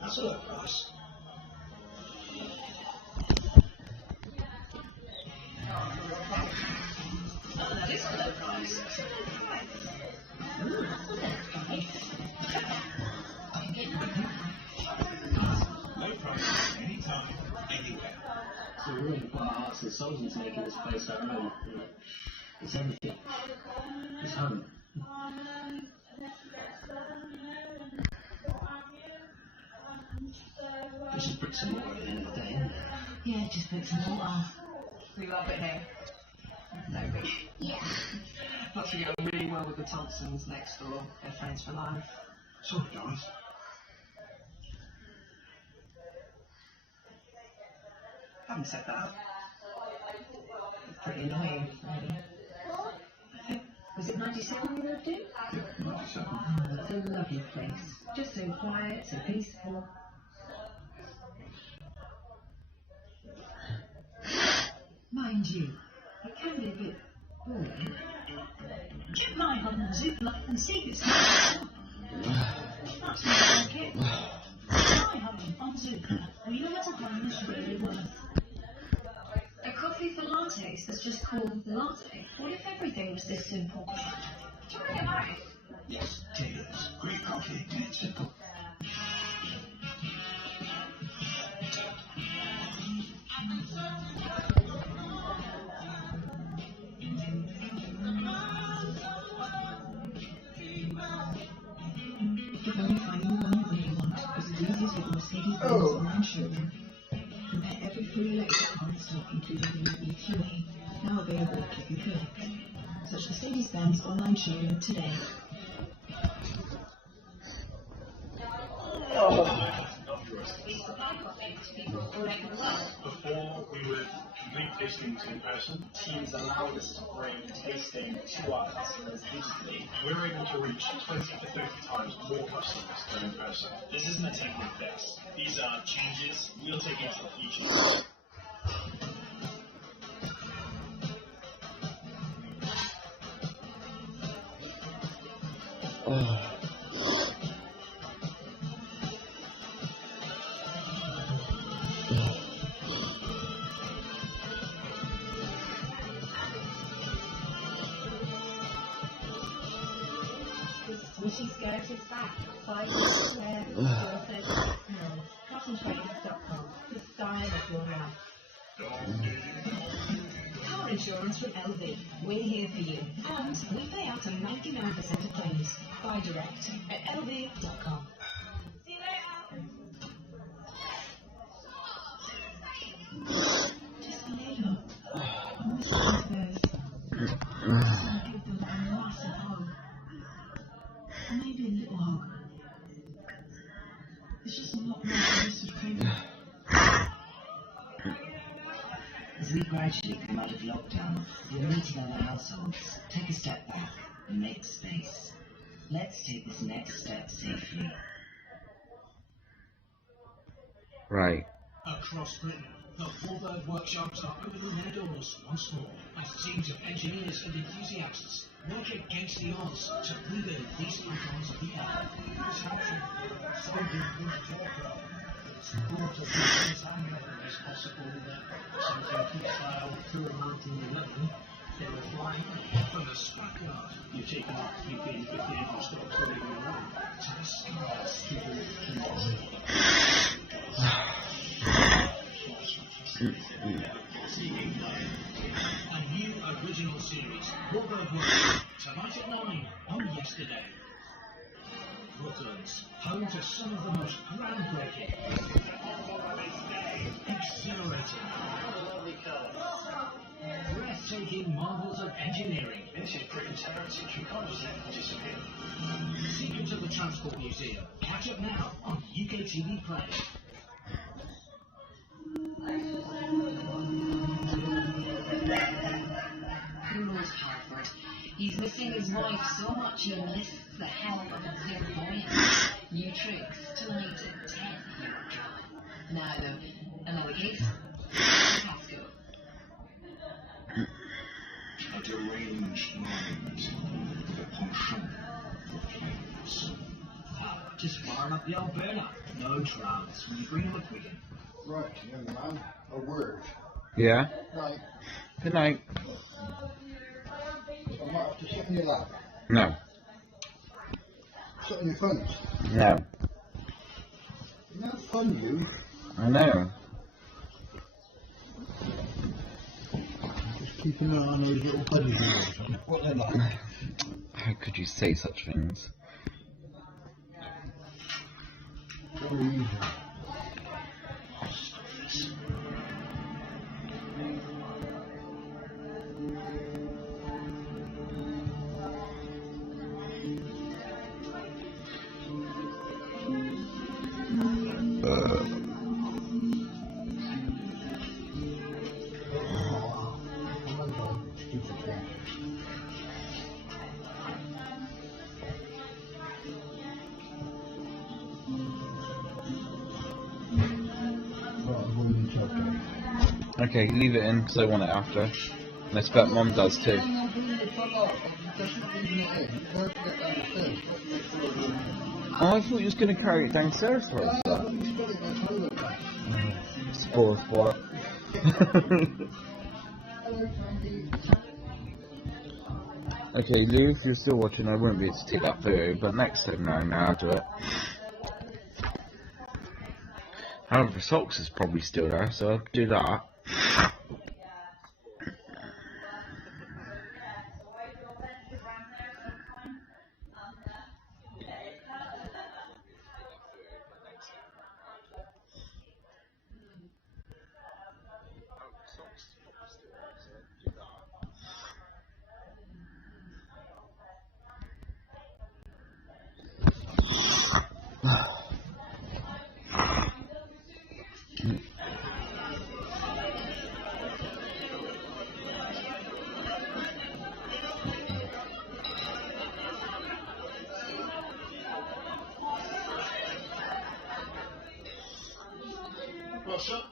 That's all right, boss. That is a low price. Low price, anytime, anywhere. So we really put our hearts and souls into making this place our own. It's everything. It's home. It's just bricks and mortar at the end of the day, isn't it? Yeah, just bricks and mortar. We love it here. No good. Yeah. Plus we get on really well with the Thompsons next door. They're friends for life. Sorry, guys. Haven't said that. It's pretty annoying, really. Was it 97 you moved in? Yeah, 97. Oh, it's a lovely place. Just so quiet, so peaceful. Mind you, it can be a bit boring. Keep my on the Zoopla and see this. That's what I like it. My home on Zoopla. We know how to home really worth. A coffee for lattes that's just called latte? What if everything was this simple? Yes, Taylor's. Great coffee, and it's simple. If you're only finding the one you really want, it's as easy as with Mercedes-Benz online showroom. Compare every fully electric car in stock, including the EQA, now available at Click and Collect. Search Mercedes-Benz online showroom today. Before we would complete tastings in person, Teams allowed us to bring tasting to our customers digitally. We're able to reach 20 to 30 times more customers than in person. This isn't a technical fix. These are changes we'll take into the future. Squishy skirt is back. 5 square, £36. CottonTrades.com. The style of your life. Car insurance from LV. We're here for you. And we pay out to 99% of claims. Buy direct at LV.com. See you later. Just a little. Some people that are massive hug. Or maybe a little hug. It's just a lot more than crazy. As we gradually come out of lockdown, we're meeting other households. Take a step back and make space. Let's take this next step safely. Right. Across Britain, the Forberg workshops are opening their doors once more as teams of engineers and enthusiasts work against the odds to rebuild these icons of the earth. Support of the design is possible that 17 through 1911 they were flying from the scrapyard. You're taking off, you've been 50 and stop putting your own to the skies through a new original series, Forberg World, tonight at 9 on Yesterday. Woodlands, home to some of the most groundbreaking, exhilarating, breathtaking marvels of engineering. This is Britain's heritage, you can't just let it disappear. Secrets of the Transport Museum. Catch up now on UK TV Play. Who knows Hartford? He's missing his wife so much he enlists the help of a clairvoyant. New tricks, tonight at 10 here at Drive. Now though, another case. Pasco. A deranged mind with a penchant for flames. Just firing up the old burner. No dramas. Will you bring him a quicken? Right, young man, a word. Yeah. Right. Good night. I might have to sit in your lap. No. Sit in your front. No. Isn't that fun, you? I know. Just keeping an eye on those little buddies of yours. What they're like. How could you say such things? Very easy. Okay, leave it in because I want it after. And I expect Mum does too. Oh, I thought you was going to carry it downstairs for us. spoils for her. Okay, Lou, if you're still watching, I won't be able to take that photo, but next time now I'll do it. However, socks is probably still there, so I'll do that. What's up?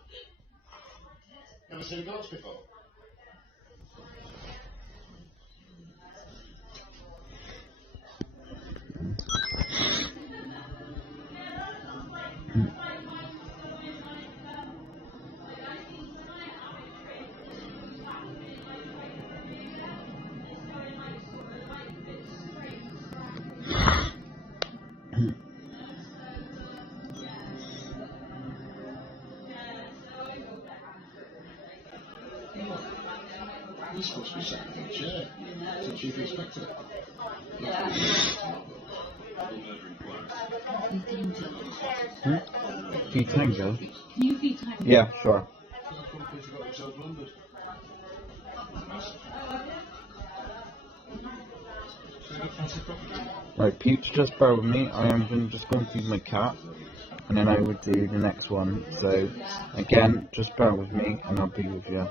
Never seen a ghost before? You're supposed to be sat in the chair. It's the chief inspector. Few times though. Can you feed time? Yeah, sure. Right, peeps, just bear with me. I am just going to feed my cat, and then I will do the next one. So, again, just bear with me, and I'll be with you.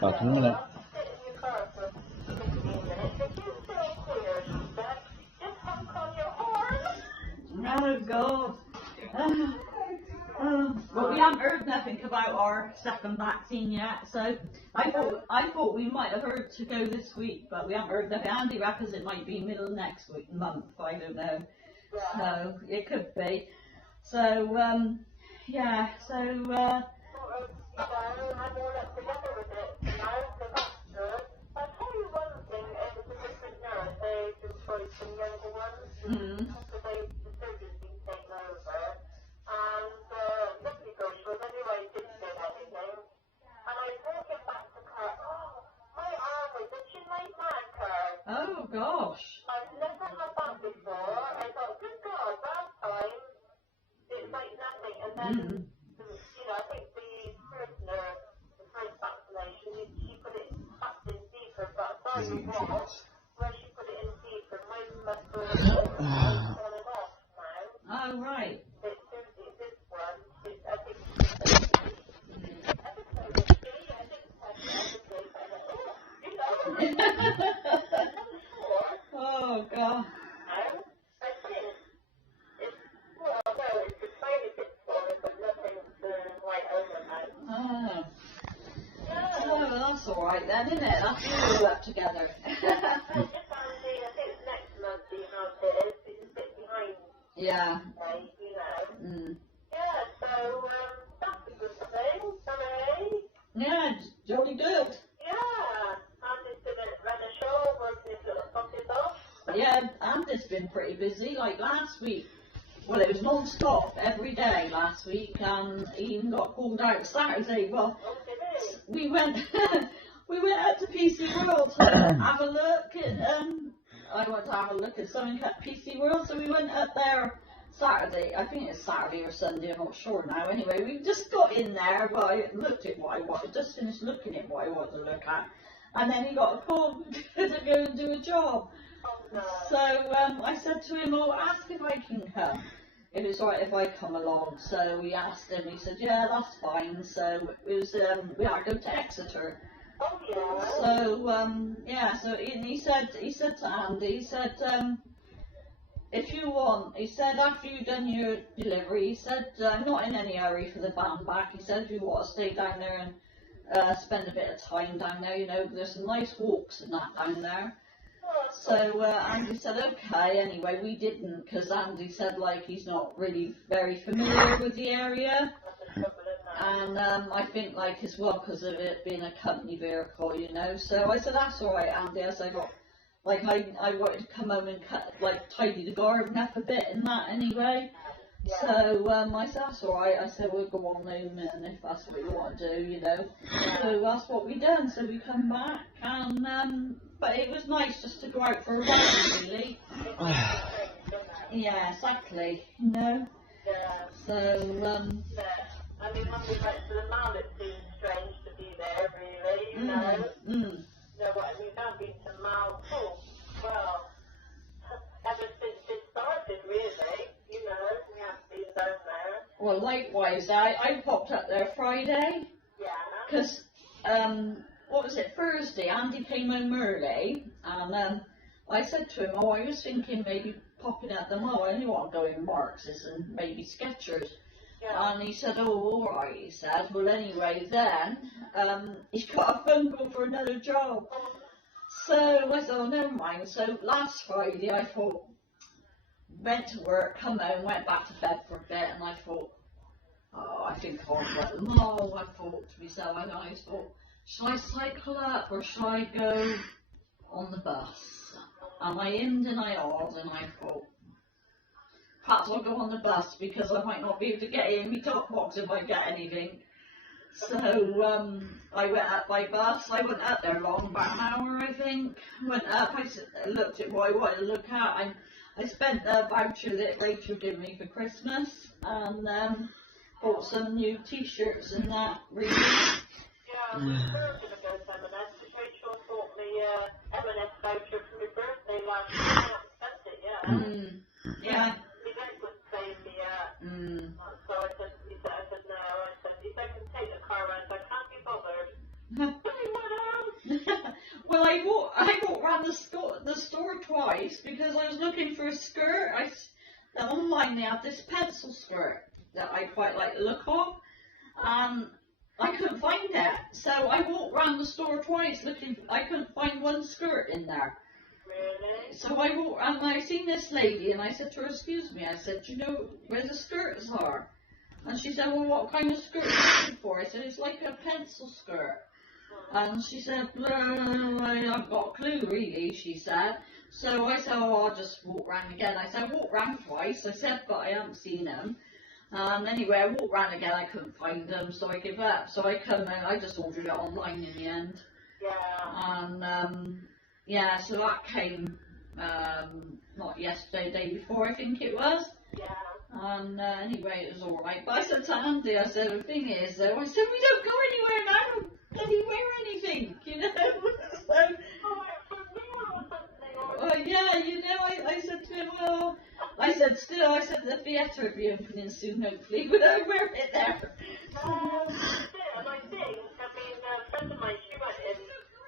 Back in a minute. Oh God. Well, we haven't heard nothing about our second vaccine yet, so I thought we might have heard to go this week, but we haven't heard nothing. Andy reckons it might be middle of next month. I don't know. So it could be. So yeah. So oh gosh. I've never had that before. I thought, good God, last time it's like nothing. And then, you know, I think the first vaccination, she put it back in deeper, but I saw you was where she put it in deeper. Mine must go on and off now. Oh right. This one, I think Oh God. Oh, that's all right then, isn't it? That's all up together. Yeah. Yeah, it's jolly good. Yeah, Andy's been pretty busy. Like last week, well, it was non-stop every day last week, and he even got called out Saturday. Well, we went we went out to PC World to have a look at. I went to have a look at something at PC World, so we went up there Saturday. I think it's Saturday or Sunday. I'm not sure now. Anyway, we just got in there. But I looked at what I wanted. Just finished looking at what I wanted to look at, and then he got a call to go and do a job. So I said to him, "Oh, ask if I can come. If it's alright if I come along." So we asked him. He said, "Yeah, that's fine." So it was we had to go to Exeter. So yeah. So he said to Andy, he said, "If you want," he said, "after you've done your delivery," he said, "I'm not in any hurry for the van back." He said, "If you want to stay down there and spend a bit of time down there, you know, there's some nice walks and that down there." So Andy said, okay, anyway, we didn't, because Andy said, like, he's not really very familiar with the area. And I think, like, as well, because of it being a company vehicle, you know. So I said, that's all right, Andy. I said, like, I wanted to come home and tidy the garden up a bit and that anyway. So I said, that's all right. I said, we'll go on home, and if that's what you want to do, you know. So that's what we done. So we come back, and but it was nice just to go out for a run, really. Yeah, exactly. You know. So I mean, when we went to the mall, it seemed strange to be there, really, you know. So we've not been to mall well, ever since it started, really, you know, we haven't been down there. well, likewise, I popped up there Friday. Yeah. Because, what was it, Thursday, Andy came home early, and I said to him, oh, I was thinking maybe popping at the mall, I knew I'd go in Marx's and maybe Skechers. Yeah. And he said, oh, all right, he said. Well, anyway, then, he's got a phone call for another job. So I said, oh, never mind. So last Friday, I thought, went to work, come home, went back to bed for a bit, and I thought, oh, I think I'll go at the mall. I thought to myself, I thought, shall I cycle up or shall I go on the bus? And I immed and I awed, and I thought, perhaps I'll go on the bus because I might not be able to get in my top box if I get anything. So I went up by bus. I went up there long, about an hour I think. Went up, I looked at what I wanted to look at. I spent the voucher that Rachel gave me for Christmas, and bought some new t-shirts and that, really. Yeah, we were going to go to M&S, but Rachel bought me M&S voucher for my birthday last year. I spent it, yeah. Yeah. So I said, no. I said, if I can take the car rent, I can't be bothered. Well, I walked around the store twice because I was looking for a skirt. Online they have this pencil skirt that I quite like the look of. I couldn't find it, so I walked around the store twice looking. I couldn't find one skirt in there. Really? So I walked around and I seen this lady and I said to her, excuse me, I said, do you know where the skirts are? And she said, well, what kind of skirt are you looking for? I said, it's like a pencil skirt. And she said, I haven't got a clue really, she said. So I said, oh, I'll just walk round again. I said, I walked round twice, I said, but I haven't seen them. Anyway, I walked round again, I couldn't find them, so I give up. So I come in, I just ordered it online in the end. Yeah. And, yeah, so that came, not yesterday, the day before, I think it was. Yeah. And anyway, it was alright. But I said to Andy, I said, the thing is, though, I said, we don't go anywhere now, bloody wear anything, you know? So, yeah, you know, I said to him, well, I said, the theatre will be opening soon, hopefully, but I wear it there. And I think, a friend of mine, she went in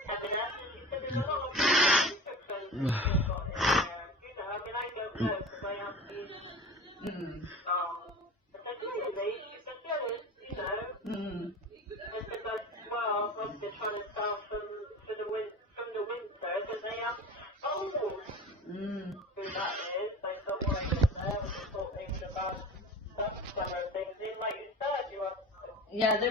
M&S, and she said there's a lot of prescriptions you've got in there. You know, I mean, I don't know, because I haven't been, but I do really, she said, yeah, you know, because, well, when they're trying to sell from the winter, that they have sold. Who that is, they thought, well, I don't know, I was talking about that kind of things, and like you said, you have. Yeah, they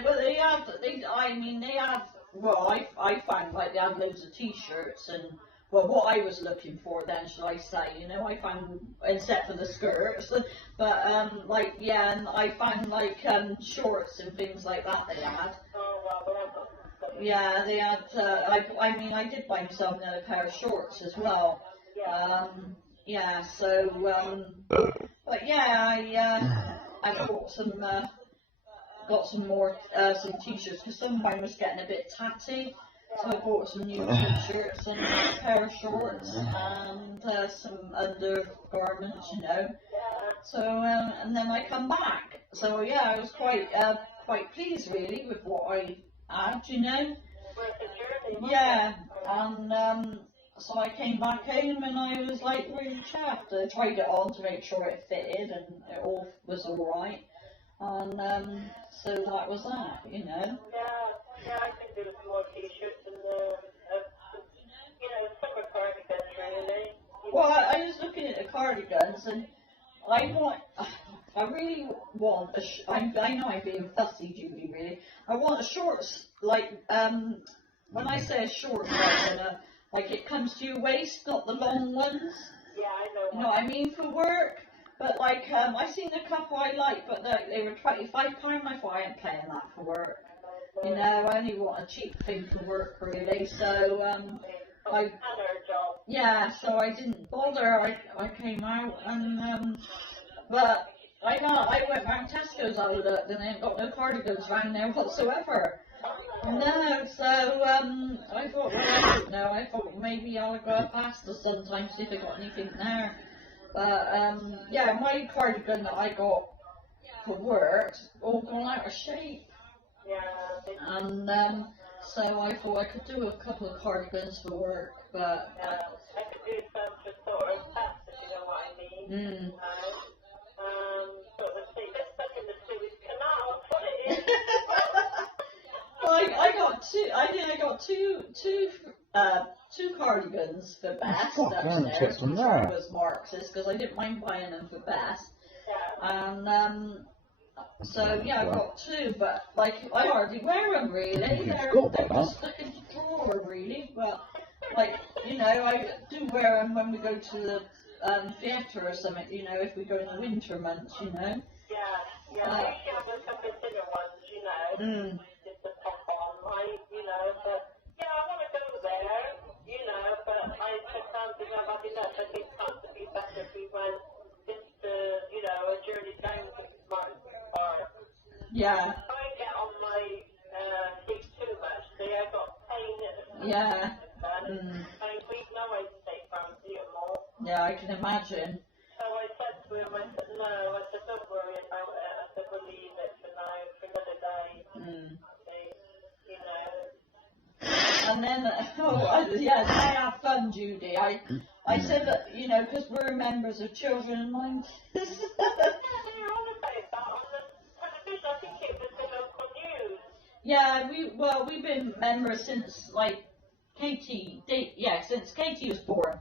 have, well, I found like they have loads of t-shirts and, well, what I was looking for then, shall I say, you know, I found, except for the skirts, but, like, yeah, and I found, like, shorts and things like that they had. Oh, well, yeah, they had, I mean, I did buy myself another pair of shorts as well. Yeah, so, but yeah, I bought some, got some more, some t-shirts, because some of mine was getting a bit tatty, so I bought some new t-shirts and a pair of shorts, and some undergarments, you know, so, and then I come back, so yeah, I was quite pleased really with what I had, you know, yeah, and, so I came back home and I was like really chuffed. I tried it on to make sure it fitted and it all was alright. And so that was that, you know. Yeah, I think there was more t-shirts and you know, summer cardigans really. cardigans, and I really want I know I'm being fussy, Judy, really. I want a short, like, when I say a short cardigan, like it comes to your waist, not the long ones. Yeah, I know. You know what I mean, for work? But like, I seen a couple I like, but they were £25. I thought I ain't paying that for work. You know, I only want a cheap thing for work, really. So, so I didn't bother. I came out and, but I went round Tesco's, I looked, and they ain't got no cardigans round there whatsoever. No, so, I thought, well, I don't know, I thought maybe I'll go past the sometime, see if I got anything there. But, yeah, my cardigan that I got for work all gone out of shape. Yeah. And, so I thought I could do a couple of cardigans for work, but... I could do some just sort of pants, if you know what I mean. Sort of see, just stuck in the Suez Canal, put it in. Well, I got two cardigans for Best upstairs, which was Marx's, because I didn't mind buying them for Best. And so yeah, I got two, but like I hardly wear them really. They're just stuck in the drawer really. But like, you know, I do wear them when we go to the theatre or something. You know, if we go in the winter months, you know. Yeah. I usually have a couple of thinner ones, you know. Just to pop on, right? You know, but yeah, I want to go there, you know. But I just don't think I've had enough. I think it would be better if we went just you know, a journey down to Mark. Yeah. I get on my feet too much. See, I got pain at the Yeah. I need no way to take paracetamol. Yeah, I can imagine. So I said to him, I said, no, I said, don't worry about it. I said, we'll leave it for now, for another day. You know. And then, I have fun, Judy. I said that, you know, because we're members of Children in Mind. Yeah, we've been members since like since Katie was born.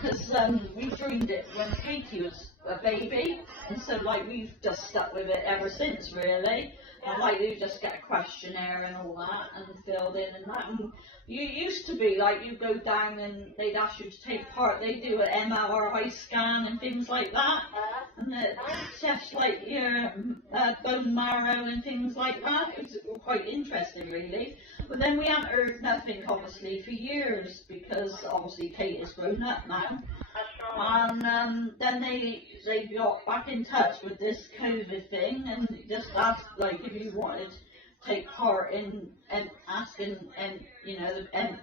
Because we joined it when Katie was a baby, and so like we've just stuck with it ever since, really. And like you just get a questionnaire and all that, and filled in and that. And you used to be like you go down and they'd ask you to take part. They do an MRI scan and things like that, and it tests like your bone marrow and things like that. It's quite interesting, really. But then we haven't heard nothing, obviously, for years because obviously Kate is grown up now. And then they got back in touch with this COVID thing and just asked like if you wanted to take part in and asking and you know and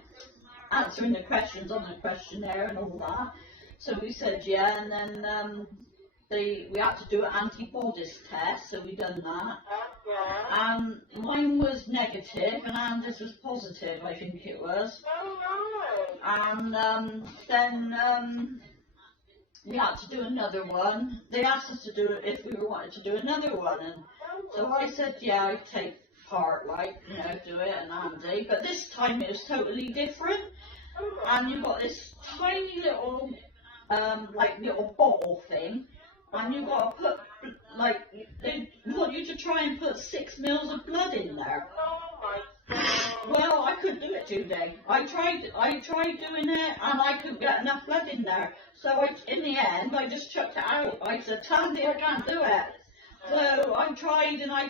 answering the questions on the questionnaire and all that. So we said yeah, and then we had to do an antibodies test, so we done that. Mine was negative and Andy's was positive, I think it was. And then we had to do another one. They asked us to do it if we wanted to do another one, and so I said yeah, I'd take part, like, you know, do it, and Andy. But this time it was totally different, and you got this tiny little like little bottle thing, and you got to put like they want you to try and put 6 mils of blood in there. Well, I couldn't do it today. I tried doing it, and I couldn't get enough blood in there. So in the end, I just chucked it out. I said, Tandy, I can't do it. So I tried, and I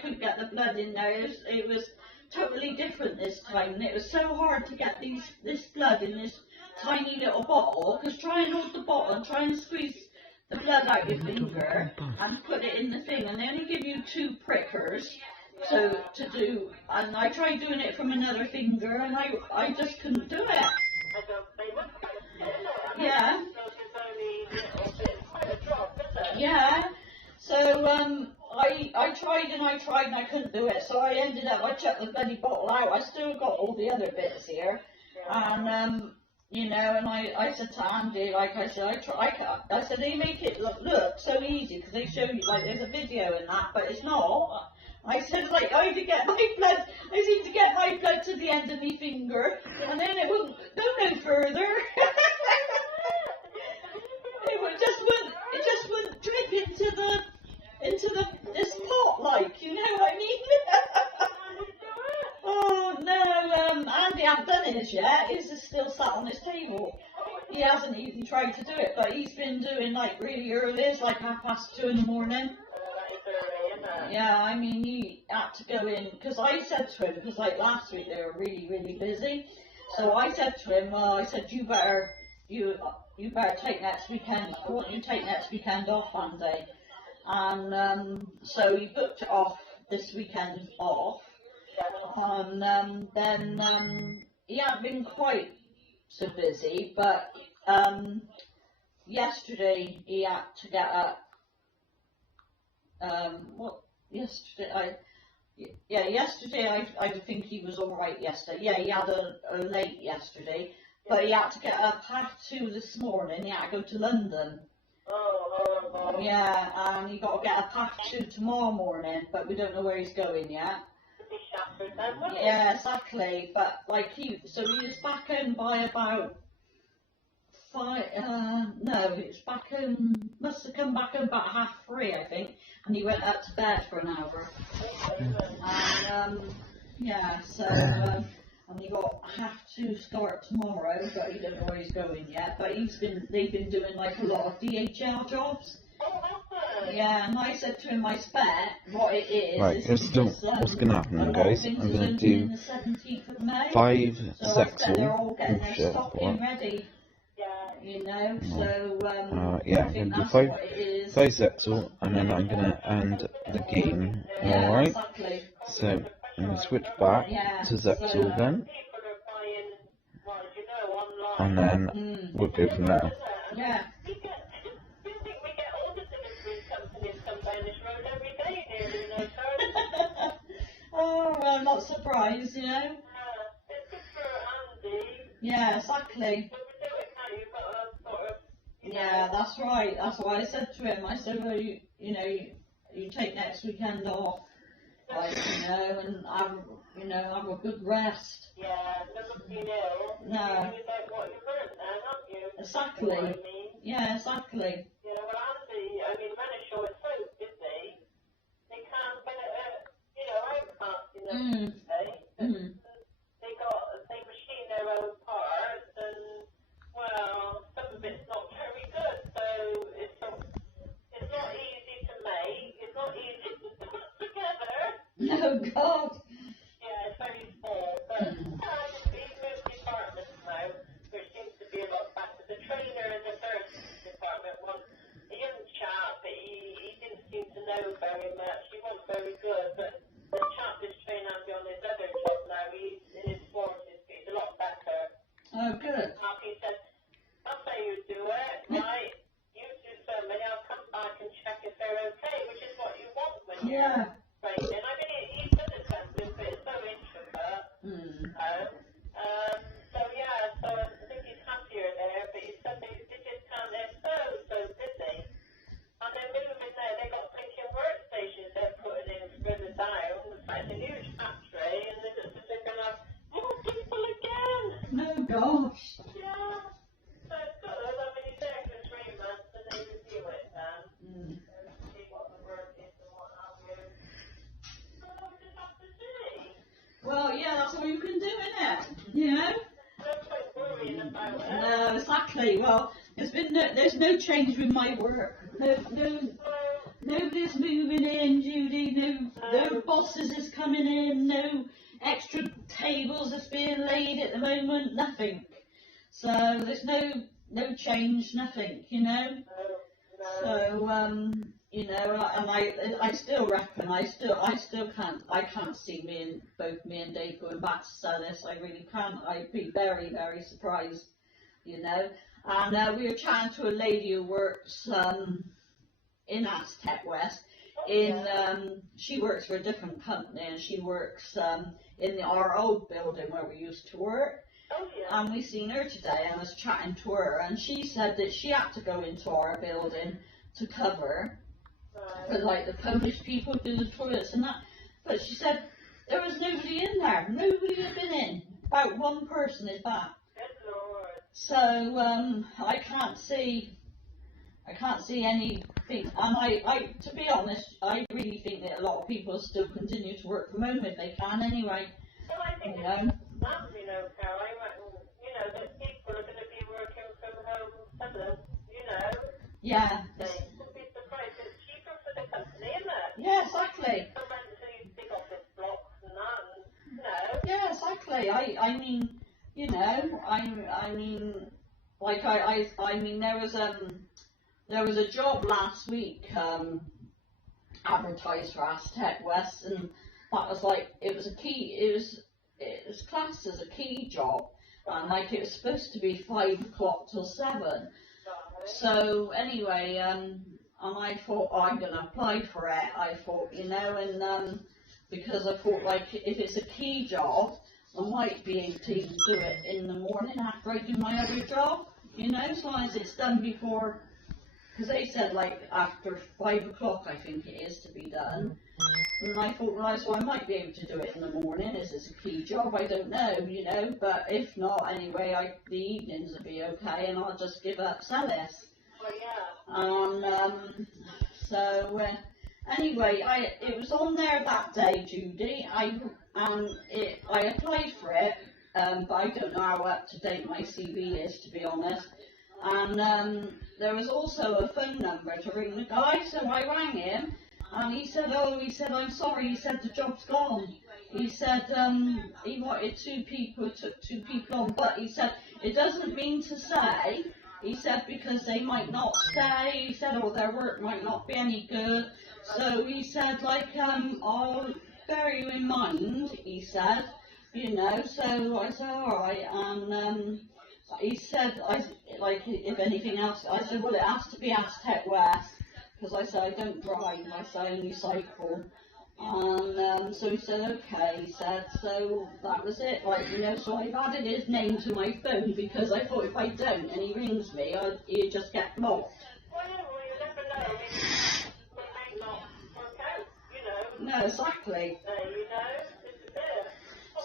couldn't get the blood in there. It was totally different this time, and it was so hard to get this blood in this tiny little bottle, because try and hold the bottle and try and squeeze the blood out your finger and put it in the thing, and they only give you 2 prickers. So to do, and I tried doing it from another finger, and I just couldn't do it. Yeah. Yeah. So I tried and I couldn't do it. So I ended up, I chucked the bloody bottle out. I still got all the other bits here, and you know, and I said to Andy, like I said, I said they make it look so easy because they show you like there's a video and that, but it's not. I said, like, I seem to get my blood to the end of my finger, and then it wouldn't go no further. on his table. He hasn't even tried to do it, but he's been doing like really early, it's like 2:30 in the morning. Yeah, I mean, he had to go in, because I said to him, because like last week they were really, really busy, so I said to him, well, I said, you better take next weekend, I want you to take next weekend off one day. And so he booked it off, this weekend off, and then he hadn't been quite so busy, but yesterday he had to get up. Yesterday I think he was all right yesterday. Yeah, he had a late yesterday, but he had to get up 2:30 this morning. He had to go to London. Yeah, and he got to get up 2:30 tomorrow morning, but we don't know where he's going yet. Yeah, exactly. But like he was back home by about 5. No, it's back home. Must have come back home about 3:30, I think. And he went up to bed for an hour. And yeah, so and he got 2:30 start tomorrow, but he don't know where he's going yet. But they've been doing like a lot of DHL jobs. Yeah, and I said to him, I expect what it is. Right, what's going to happen now, guys? I'm going to do 5 ZEXAL. Oh shit, what? Ready. You know, so yeah, I'm going to do 5 ZEXAL, and then I'm going to end the game. Alright? Exactly. So, I'm going to switch back to ZEXAL then. And then we'll go from there. Yeah. Oh, well, I'm not surprised, you know. Yeah, exactly. Yeah, that's right. That's what I said to him. I said, well, you take next weekend off, like, and have a good rest. Yeah, never been ill. No. You don't want your burnt now, have you? Exactly. You know what I mean? Yeah, exactly. You know, well, Andy, I mean, when it's short so busy, they can't get it, outcasting them today. They machine their own parts, and, well, some of it's not very good, so it's not easy to make, it's not easy to put together. Oh, God. Yeah, it's very small, but he's moved departments now, which seems to be a lot better. The trainer in the first department was a young chap, but he didn't seem to know very much. He wasn't very good, but the chap is training on his other job now. He's in his 40s, but he's a lot better. Oh, good. He said, I'll say you do it, right? You do something, I'll come back and check if they're okay, which is what you want when you're training. I mean, he's good at something, but it's so intricate. So I think he's happier there, but he said they just can't, they're so busy. And they're moving there, they've got thinking workstations they're putting in further down. It's a huge factory, and they're going to have more people again. Oh, gosh. Yeah. So it's good. I mean, he's there for 3 months, and they review it then. And see what the work is and what have you. So we just have to see. Well, yeah, that's all you can do, innit? You know? No, exactly. Well, there's no change with my work. Nobody's moving in, Judy. No bosses is coming in. No extra tables that's being laid at the moment. Nothing. So there's no change. Nothing. You know. So and I still reckon I can't see both me and Dave going back to Sunnis. I really can't. I'd be very, very surprised, you know. And we were chatting to a lady who works in Aztec West. She works for a different company, and she works in our old building where we used to work. And we seen her today, and I was chatting to her, and she said that she had to go into our building to cover for like the Polish people do the toilets and that. But she said there was nobody in there. Nobody had been in. About one person is back. So I can't see anything. And I to be honest, I really think that a lot of people still continue to work from home if they can anyway. Well, I think you know. That's, Carol, I reckon, that people Yeah. So you'd be surprised. It's cheaper for the company, isn't it? Yeah, exactly. So these big office blocks and that, and, you know. Yeah, exactly. I mean, you know, I mean, like I mean, there was a job last week advertised for Aztec West, and that was like it was classed as a key job, and like it was supposed to be 5 o'clock till 7. So anyway, and I thought, oh, I'm gonna apply for it. I thought, you know, and because I thought like if it's a key job, I might be able to even do it in the morning after I do my other job, you know, as long as it's done before. Because they said like after 5 o'clock, I think it is to be done. And I thought, right, so I might be able to do it in the morning. Is this a key job? I don't know, you know. But if not, anyway, the evenings will be okay, and I'll just give up Celis. Well, yeah. So anyway, it was on there that day, Judy. I applied for it, but I don't know how up to date my CV is, to be honest. And there was also a phone number to ring the guy, so I rang him, and he said, I'm sorry, he said the job's gone. He said he wanted 2 people, took 2 people on, but he said it doesn't mean to say, he said, because they might not stay, he said, or their work might not be any good. So he said, like, I'll bear you in mind, he said, you know. So I said, all right, and he said, like, if anything else, I said, well, it has to be Aztec West, because I said, I don't drive, I said, I only cycle. And so he said, okay, he said, so that was it, like, you know, so I've added his name to my phone, because I thought if I don't, and he rings me, he'd just get blocked. Well, you never know. They may not work out, you know. No, exactly. You know, it's there.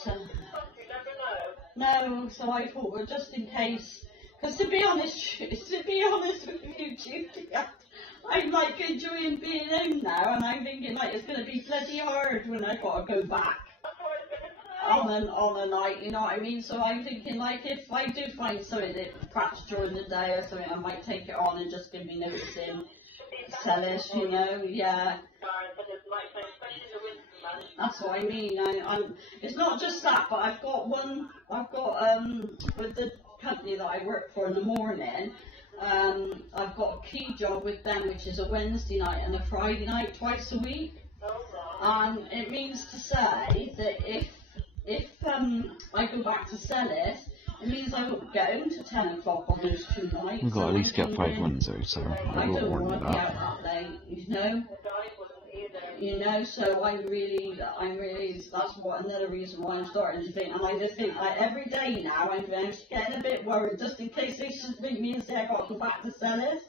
So, You never know. no, so I thought, well, just in case, because to be honest with you, Judy, I'm like enjoying being home now, and I'm thinking like it's going to be bloody hard when I've got to go back on a night, you know what I mean? So I'm thinking like if I do find something that perhaps during the day or something, I might take it on and just give me notice in Celis, you know, yeah. That's what I mean. It's not just that, but I've got with the company that I work for in the morning, I've got a key job with them, which is a Wednesday night and a Friday night twice a week. And it means to say that if I go back to Celis, it means I won't get home to 10 o'clock on those 2 nights. We've got to at least get 5 ones out, so I will warn you I don't want to be out that late, you know. You know, so I'm really, that's what another reason why I'm starting to think, and I just think, like, every day now, I'm getting a bit worried, just in case they should ring me and say I've got to go back to Celis.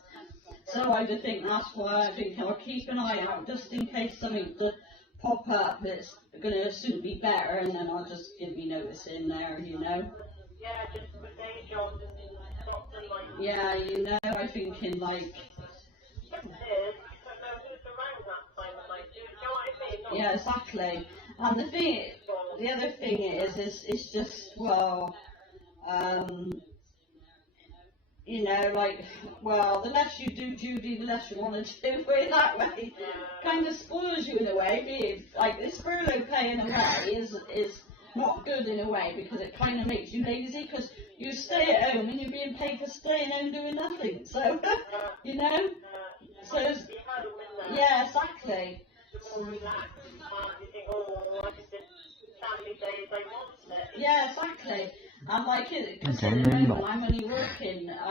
So I just think that's why I think I'll keep an eye out, just in case something to pop up that's going to soon be better, and then I'll just give me notice in there, you know. Yeah, just for day jobs and something like that. Yeah, you know, I'm thinking, like, yeah, exactly. And the other thing is it's just, well, you know, like, well, the less you do, Judy, the less you want to do it that way. Kind of spoils you in a way. Like, this furlough pay in a way is not good in a way, because it kind of makes you lazy, because you stay at home and you're being paid for staying home doing nothing. So, you know, so, yeah, exactly. Yeah, exactly. And like because at the moment I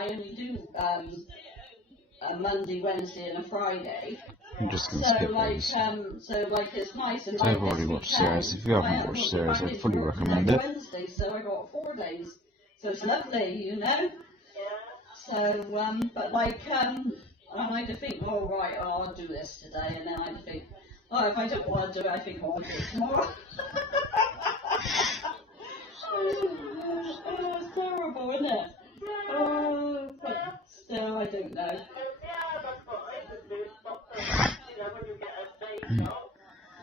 only do a Monday, Wednesday and a Friday. I'm just going to skip those. So like it's nice and So I've already watched Sarah's. If you haven't watched Sarah's, I fully recommend it. Wednesday, so I got 4 days. So it's lovely, you know. So but like and I just think, oh right, I'll do this today, and then I just think, oh, if I don't want to do it, I think I'll do it tomorrow. Oh, it's terrible, isn't it? Oh, but still, I don't know.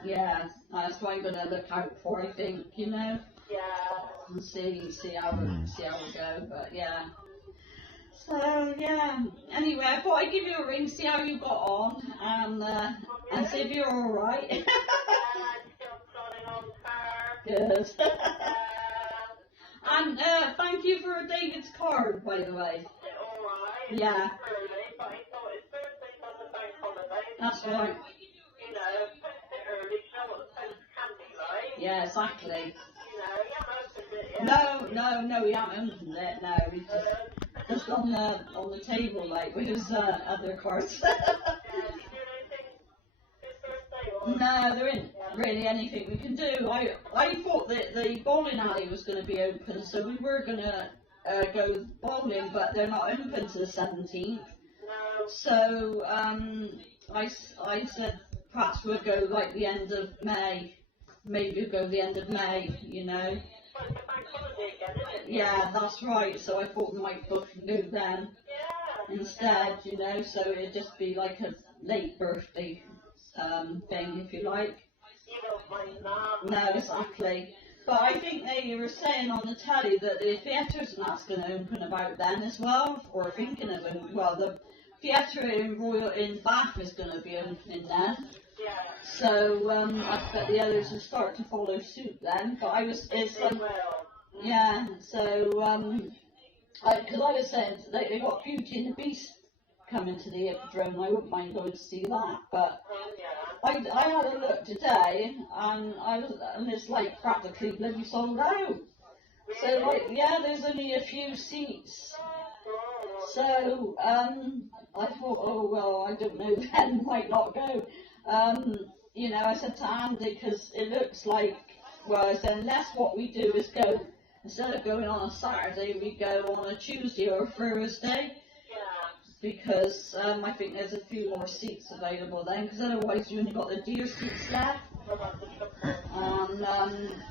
Yeah, that's what I'm gonna look out for, I think, you know. And see how we go, but yeah. So yeah. Anyway, I thought I'd give you a ring, see how you got on, and see if you're all right. Good. And thank you for David's card, by the way. Yeah. That's right. Yeah, exactly. No, we haven't opened it. No, we just on the table, like with his other cards. No, there isn't really anything we can do. I thought that the bowling alley was going to be open, so we were going to go bowling, but they're not open to the 17th. So I said perhaps we'll go like the end of May. Maybe we'll go the end of May, you know. Yeah, that's right. So I thought we might book and go then instead, you know. So it'd just be like a late birthday thing, if you like. No, exactly. But I think they were saying on the telly that the theatres and that's going to open about then as well, or thinking of it. Well, the theatre in Bath is going to be opening then. So I bet the others will start to follow suit then. But yeah. So because I was saying they got Beauty and the Beast coming to the Hippodrome, I wouldn't mind going to see that. But I had a look today, and it's like practically bloody sold out. So like, yeah, there's only a few seats. So I thought, oh well, I don't know, then might not go. You know, I said to Andy, because it looks like, well, I said, unless what we do is go, instead of going on a Saturday, we go on a Tuesday or a Thursday. Because I think there's a few more seats available then, because otherwise you only got the deer seats left.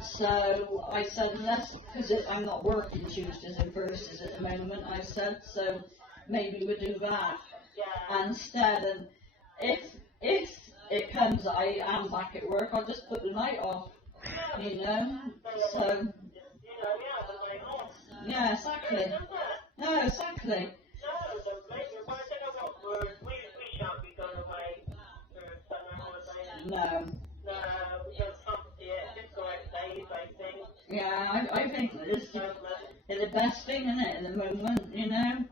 So I said, unless, because I'm not working Tuesdays and Thursdays at the moment, I said, so maybe we'll do that instead. And if it comes that I am back at work, I'll just put the night off, you know. So, yeah, exactly. No, exactly. No. Yeah, I think it's the best thing, isn't it, at the moment, you know?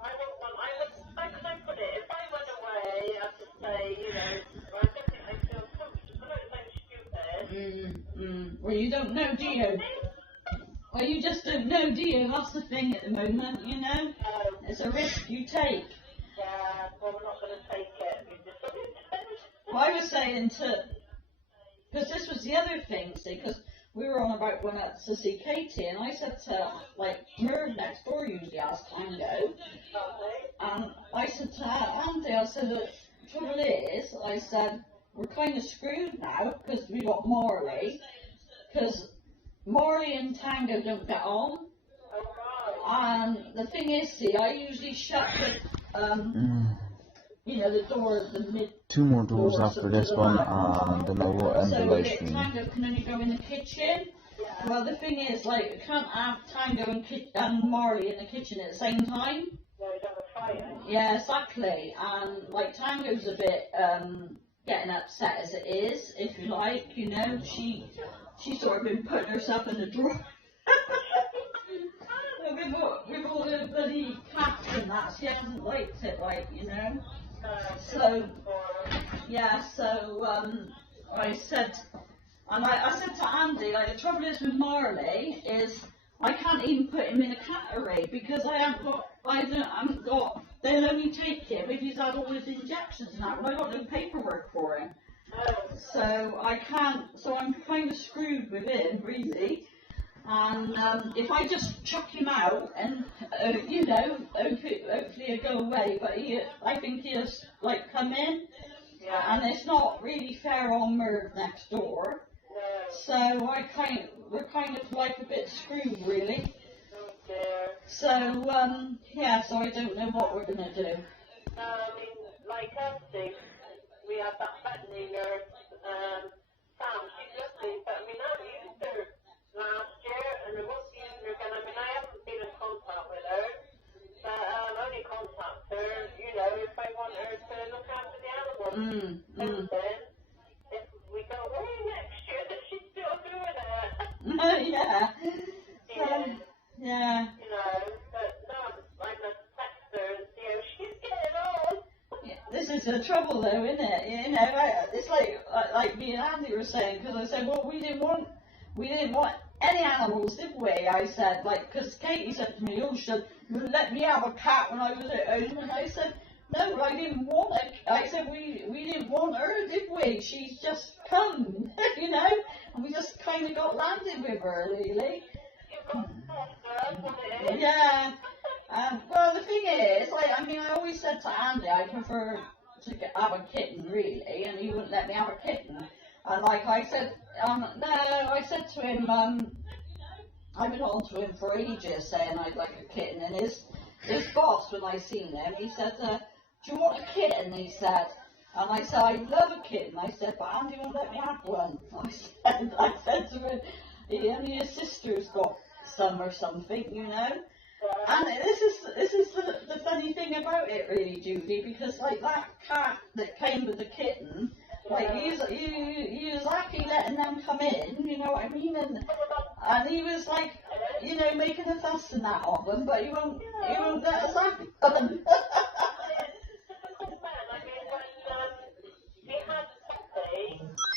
Well, you don't know, do you? Well, you just don't know, do you? That's the thing at the moment, you know? It's a risk you take. Well, I was saying because this was the other thing, see, because we were on about going out to see Katie, and I said to, like, Merv next door usually has tango, and I said to Andy, I said, the trouble is, I said, we're kind of screwed now, because we got Marley, because Marley and tango don't get on, and the thing is, see, I usually shut the, you know, the door, the mid. Two more doors after this one, and then I will end the live stream. Tango can only go in the kitchen. Well, the thing is, like, you can't have Tango and Marley in the kitchen at the same time. Yeah, exactly. And like, Tango's a bit getting upset as it is, if you like. You know, she's sort of been putting herself in the drawer. with all the bloody cats and that, she hasn't liked it, like, you know. So, yeah, so I said, and I said to Andy, like, the trouble is with Marley is I can't even put him in a category because I haven't got, they'll only take him if he's had all his injections and that, but I've got no paperwork for him. So I can't, so I'm kind of screwed with him, really. And if I just chuck him out and, you know, hopefully he'll go away, but I think he'll, like, come in. And it's not really fair on Merv next door. So we're kind of like a bit screwed, really. So, yeah, so I don't know what we're going to do. Like Kirsty, we have that veterinary nurse, Sam, she's lovely, but I mean, I used her last year, and I won't use her again. I mean, I haven't been in contact with her, but only contact Mm, And mm. then, if we go away next year, that she's still doing it. Yeah. Yeah. Yeah. You know, but no, I must text her and see how she's getting on. Yeah, this is the trouble, though, isn't it? You know, it's like me and Andy were saying, because I said, well, we didn't want any animals, did we? I said, like, because Katie said to me, oh, should you let me have a cat when I was at home? And I said, no, I didn't want it. I said, we didn't want her, did we? She's just come, you know, and we just kind of got landed with her, really. Yeah. Well, the thing is, like, I mean, I always said to Andy, I prefer to have a kitten, really, and he wouldn't let me have a kitten. And like I said, no, I said to him, I've been on to him for ages saying I'd like a kitten, and his boss, when I seen him, he said, do you want a kitten? He said. And I said, I'd love a kitten. I said, but Andy won't let me have one. I said to him, his sister's got some or something, you know. And this is the funny thing about it, really, Judy, because like that cat that came with the kitten, like he was lucky letting them come in, you know what I mean, and he was like, you know, making a fuss and that of them, but he won't let us have them.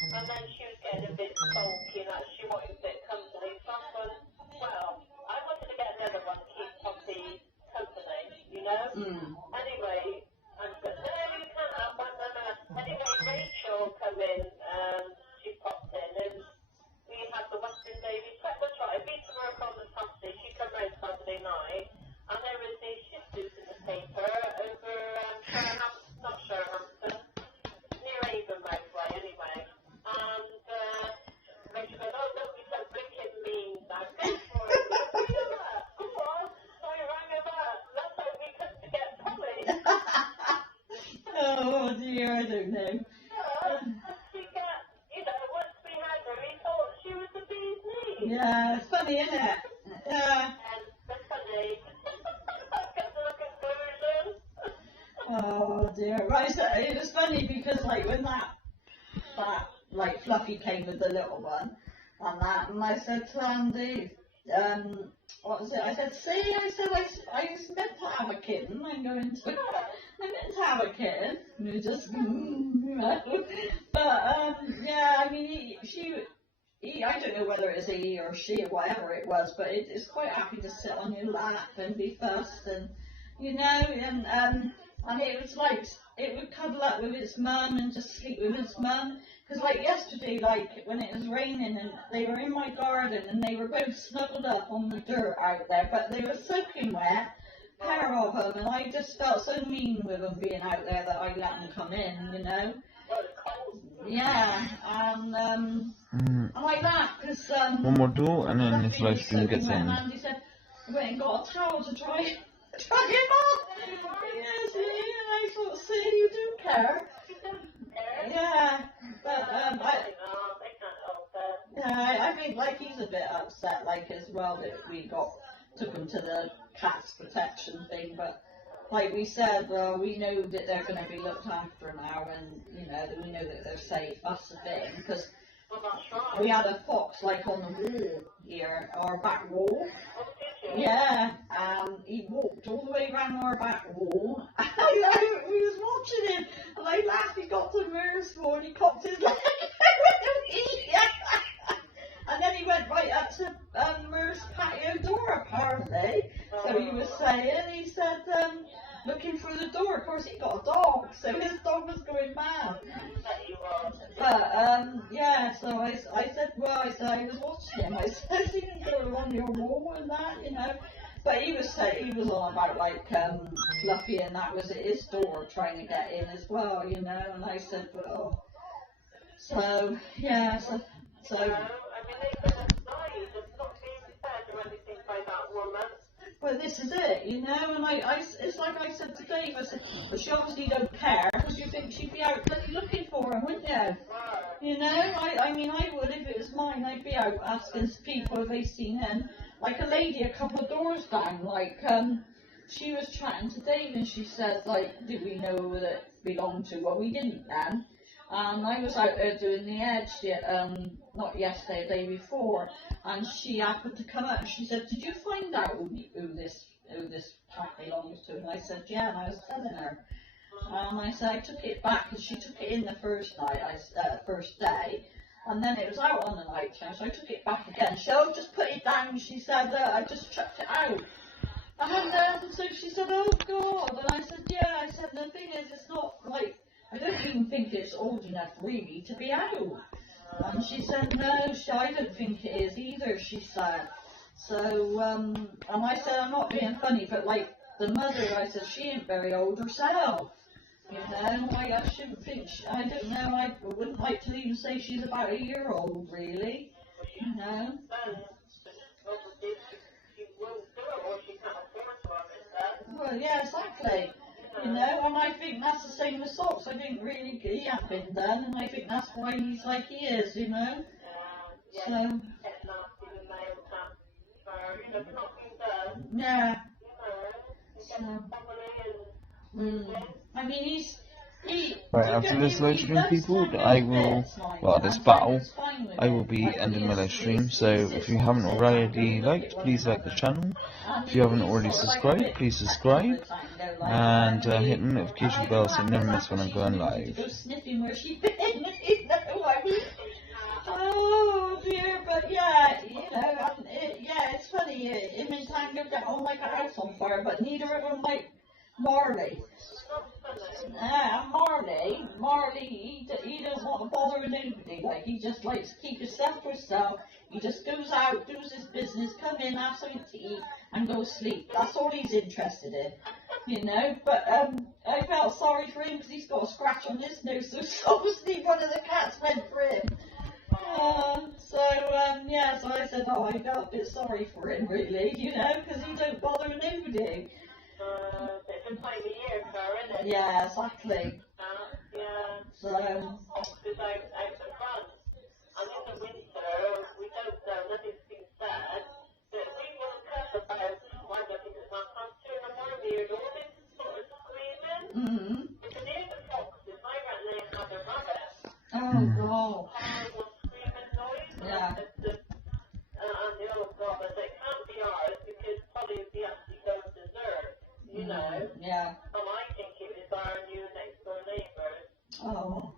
And then she was getting a bit sulky and that she wanted a bit company. So I thought, well, I wanted to get another one to keep Poppy company, you know? Anyway, I said, no, you can't have one. Anyway, Rachel come in, she popped in, and we had the Western Daily Press. That's right, I beat her up on the Saturday. She came round Saturday night, and there was these shifts in the paper over not Sherhampton, near Avonmouth way, anyway. And Rachel goes, oh, look, we said wicked mean now. Go for it. We know that. Go on. So I rang her back. That's how we come to get Polly. Oh dear, I don't know. She got, you know, once we had her, he thought she was the bee's knees. Yeah, it's funny, isn't it? Yeah. That's funny. I've got the conclusion. Oh dear. Right, so it was funny because like when that like Fluffy came with the little one and I said to Andy, what was it? I said, see, I was meant to have a kitten. I meant to have a kitten. And we just, you know. But yeah, I mean, I don't know whether it's a he or she or whatever it was, but it's quite happy to sit on your lap and be fussed and, you know, and it was like, it would cuddle up with its mum and just sleep with its mum. Because like yesterday, like when it was raining and they were in my garden and they were both snuggled up on the dirt out there, but they were soaking wet, pair of them, and I just felt so mean with them being out there that I let them come in, you know. Yeah, and I like that because one more do, and then this live stream gets in. And Andy said, I went and got a towel to dry him off. Yes, and I thought, see, you do care. Yeah, but I think like he's a bit upset, like as well that we took him to the cat's protection thing, but like we said, well, we know that they're going to be looked after now, and you know that we know that they're safe. That's the thing, because we had a fox like on the wall here, our back wall. Yeah, he walked all the way around our back wall. We was watching him, and I laughed. He got to Mer's floor and he cocked his leg. And then he went right up to Mer's patio door, apparently. So he was saying, he said, looking through the door. Of course, he got a dog, so his dog was going mad. But yeah, so I said, well, I was watching him. I said, he can go on your wall and that, you know. But he was on about like Fluffy, and that was at his door trying to get in as well, you know. And I said, well, so yeah, so. I mean, they've been advised of not being fed or anything by that woman. Well, this is it, you know, and it's like I said to Dave, I said, well, she obviously don't care, because you think she'd be out looking for him, wouldn't you? You know, I mean, I would, if it was mine, I'd be out asking people if they've seen him. Like a lady a couple of doors down, like, she was chatting to Dave and she said, like, did we know who it belonged to? Well, we didn't then. And I was out there doing the edge, not yesterday, the day before, and she happened to come up and she said, did you find out who this cat belongs to? And I said, yeah, and I was telling her. And I said, I took it back, because she took it in the first night, first day, and then it was out on the night time, so I took it back again. She said, oh, just put it down. She said, I just chucked it out. And so she said, oh God. And I said, yeah. I said, the thing is, it's not like, I don't even think it's old enough really to be out. And she said, no, I don't think it is either, she said. So, and I said, I'm not being funny, but like the mother, I said, she ain't very old herself. You know, I shouldn't think, I don't know, I wouldn't like to even say she's about a year old, really. You know. Well, yeah, exactly. You know, and I think that's the same with Socks. I think really he had been done, and I think that's why he's like he is, you know. So. Yeah. So. I mean, Right, after this live stream, people, I will, well, this battle, I will be ending my live stream, so if you haven't already liked, please like the channel. If you haven't already subscribed, please subscribe, and hit the notification bell so you never miss when I'm going live. Oh dear, but yeah, you know, yeah, it's funny, him and Tango get on like a house on fire, but neither of them like Marley. Marley, he doesn't want to bother with nobody. Like, he just likes to keep his stuff to himself. He just goes out, does his business, come in, have something to eat, and go sleep. That's all he's interested in, you know. But I felt sorry for him because he's got a scratch on his nose, so obviously one of the cats went for him. Yeah, so I said, oh, I felt a bit sorry for him, really, you know, because he don't bother with nobody. Yeah, exactly. So. Oh, wow. Yeah. Yeah. Oh.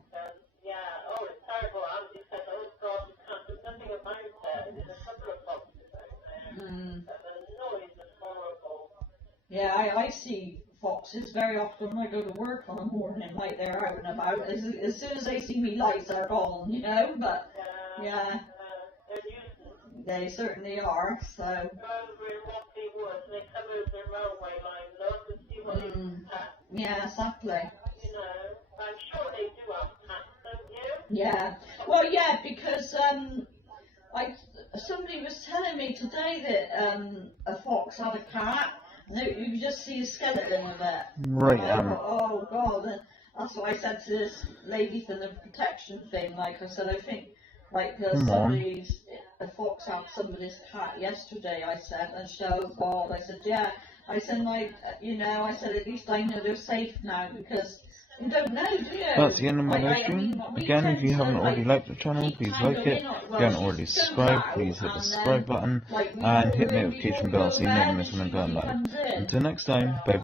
Yeah, oh, it's terrible. Andy said, oh God, you can't do nothing about it. There's a couple of foxes out there. And the noise is horrible. Yeah, I see foxes very often when I go to work on a morning, like they're out and about. As soon as they see me, lights are gone, you know, but yeah. They certainly are, so. Over in Rocky Woods, they come over the railway line, look and see what it's at. Yeah, exactly. You know, I'm sure they do have cats, don't you? Yeah. Well, yeah, because somebody was telling me today that a fox had a cat. No, you could just see a skeleton of it. Right. Oh God, and that's what I said to this lady for the protection thing. Like I said, I think like a fox had somebody's cat yesterday. I said, and she said, oh God. I said, yeah. I said, like, you know, I said, at least I know they're safe now because you don't know, do you? That's the end of my live stream. Again, if you haven't already liked the channel, please like it. If you haven't already subscribed, please hit the subscribe button and hit the notification bell so you never miss when I'm going live. Until next time, bye.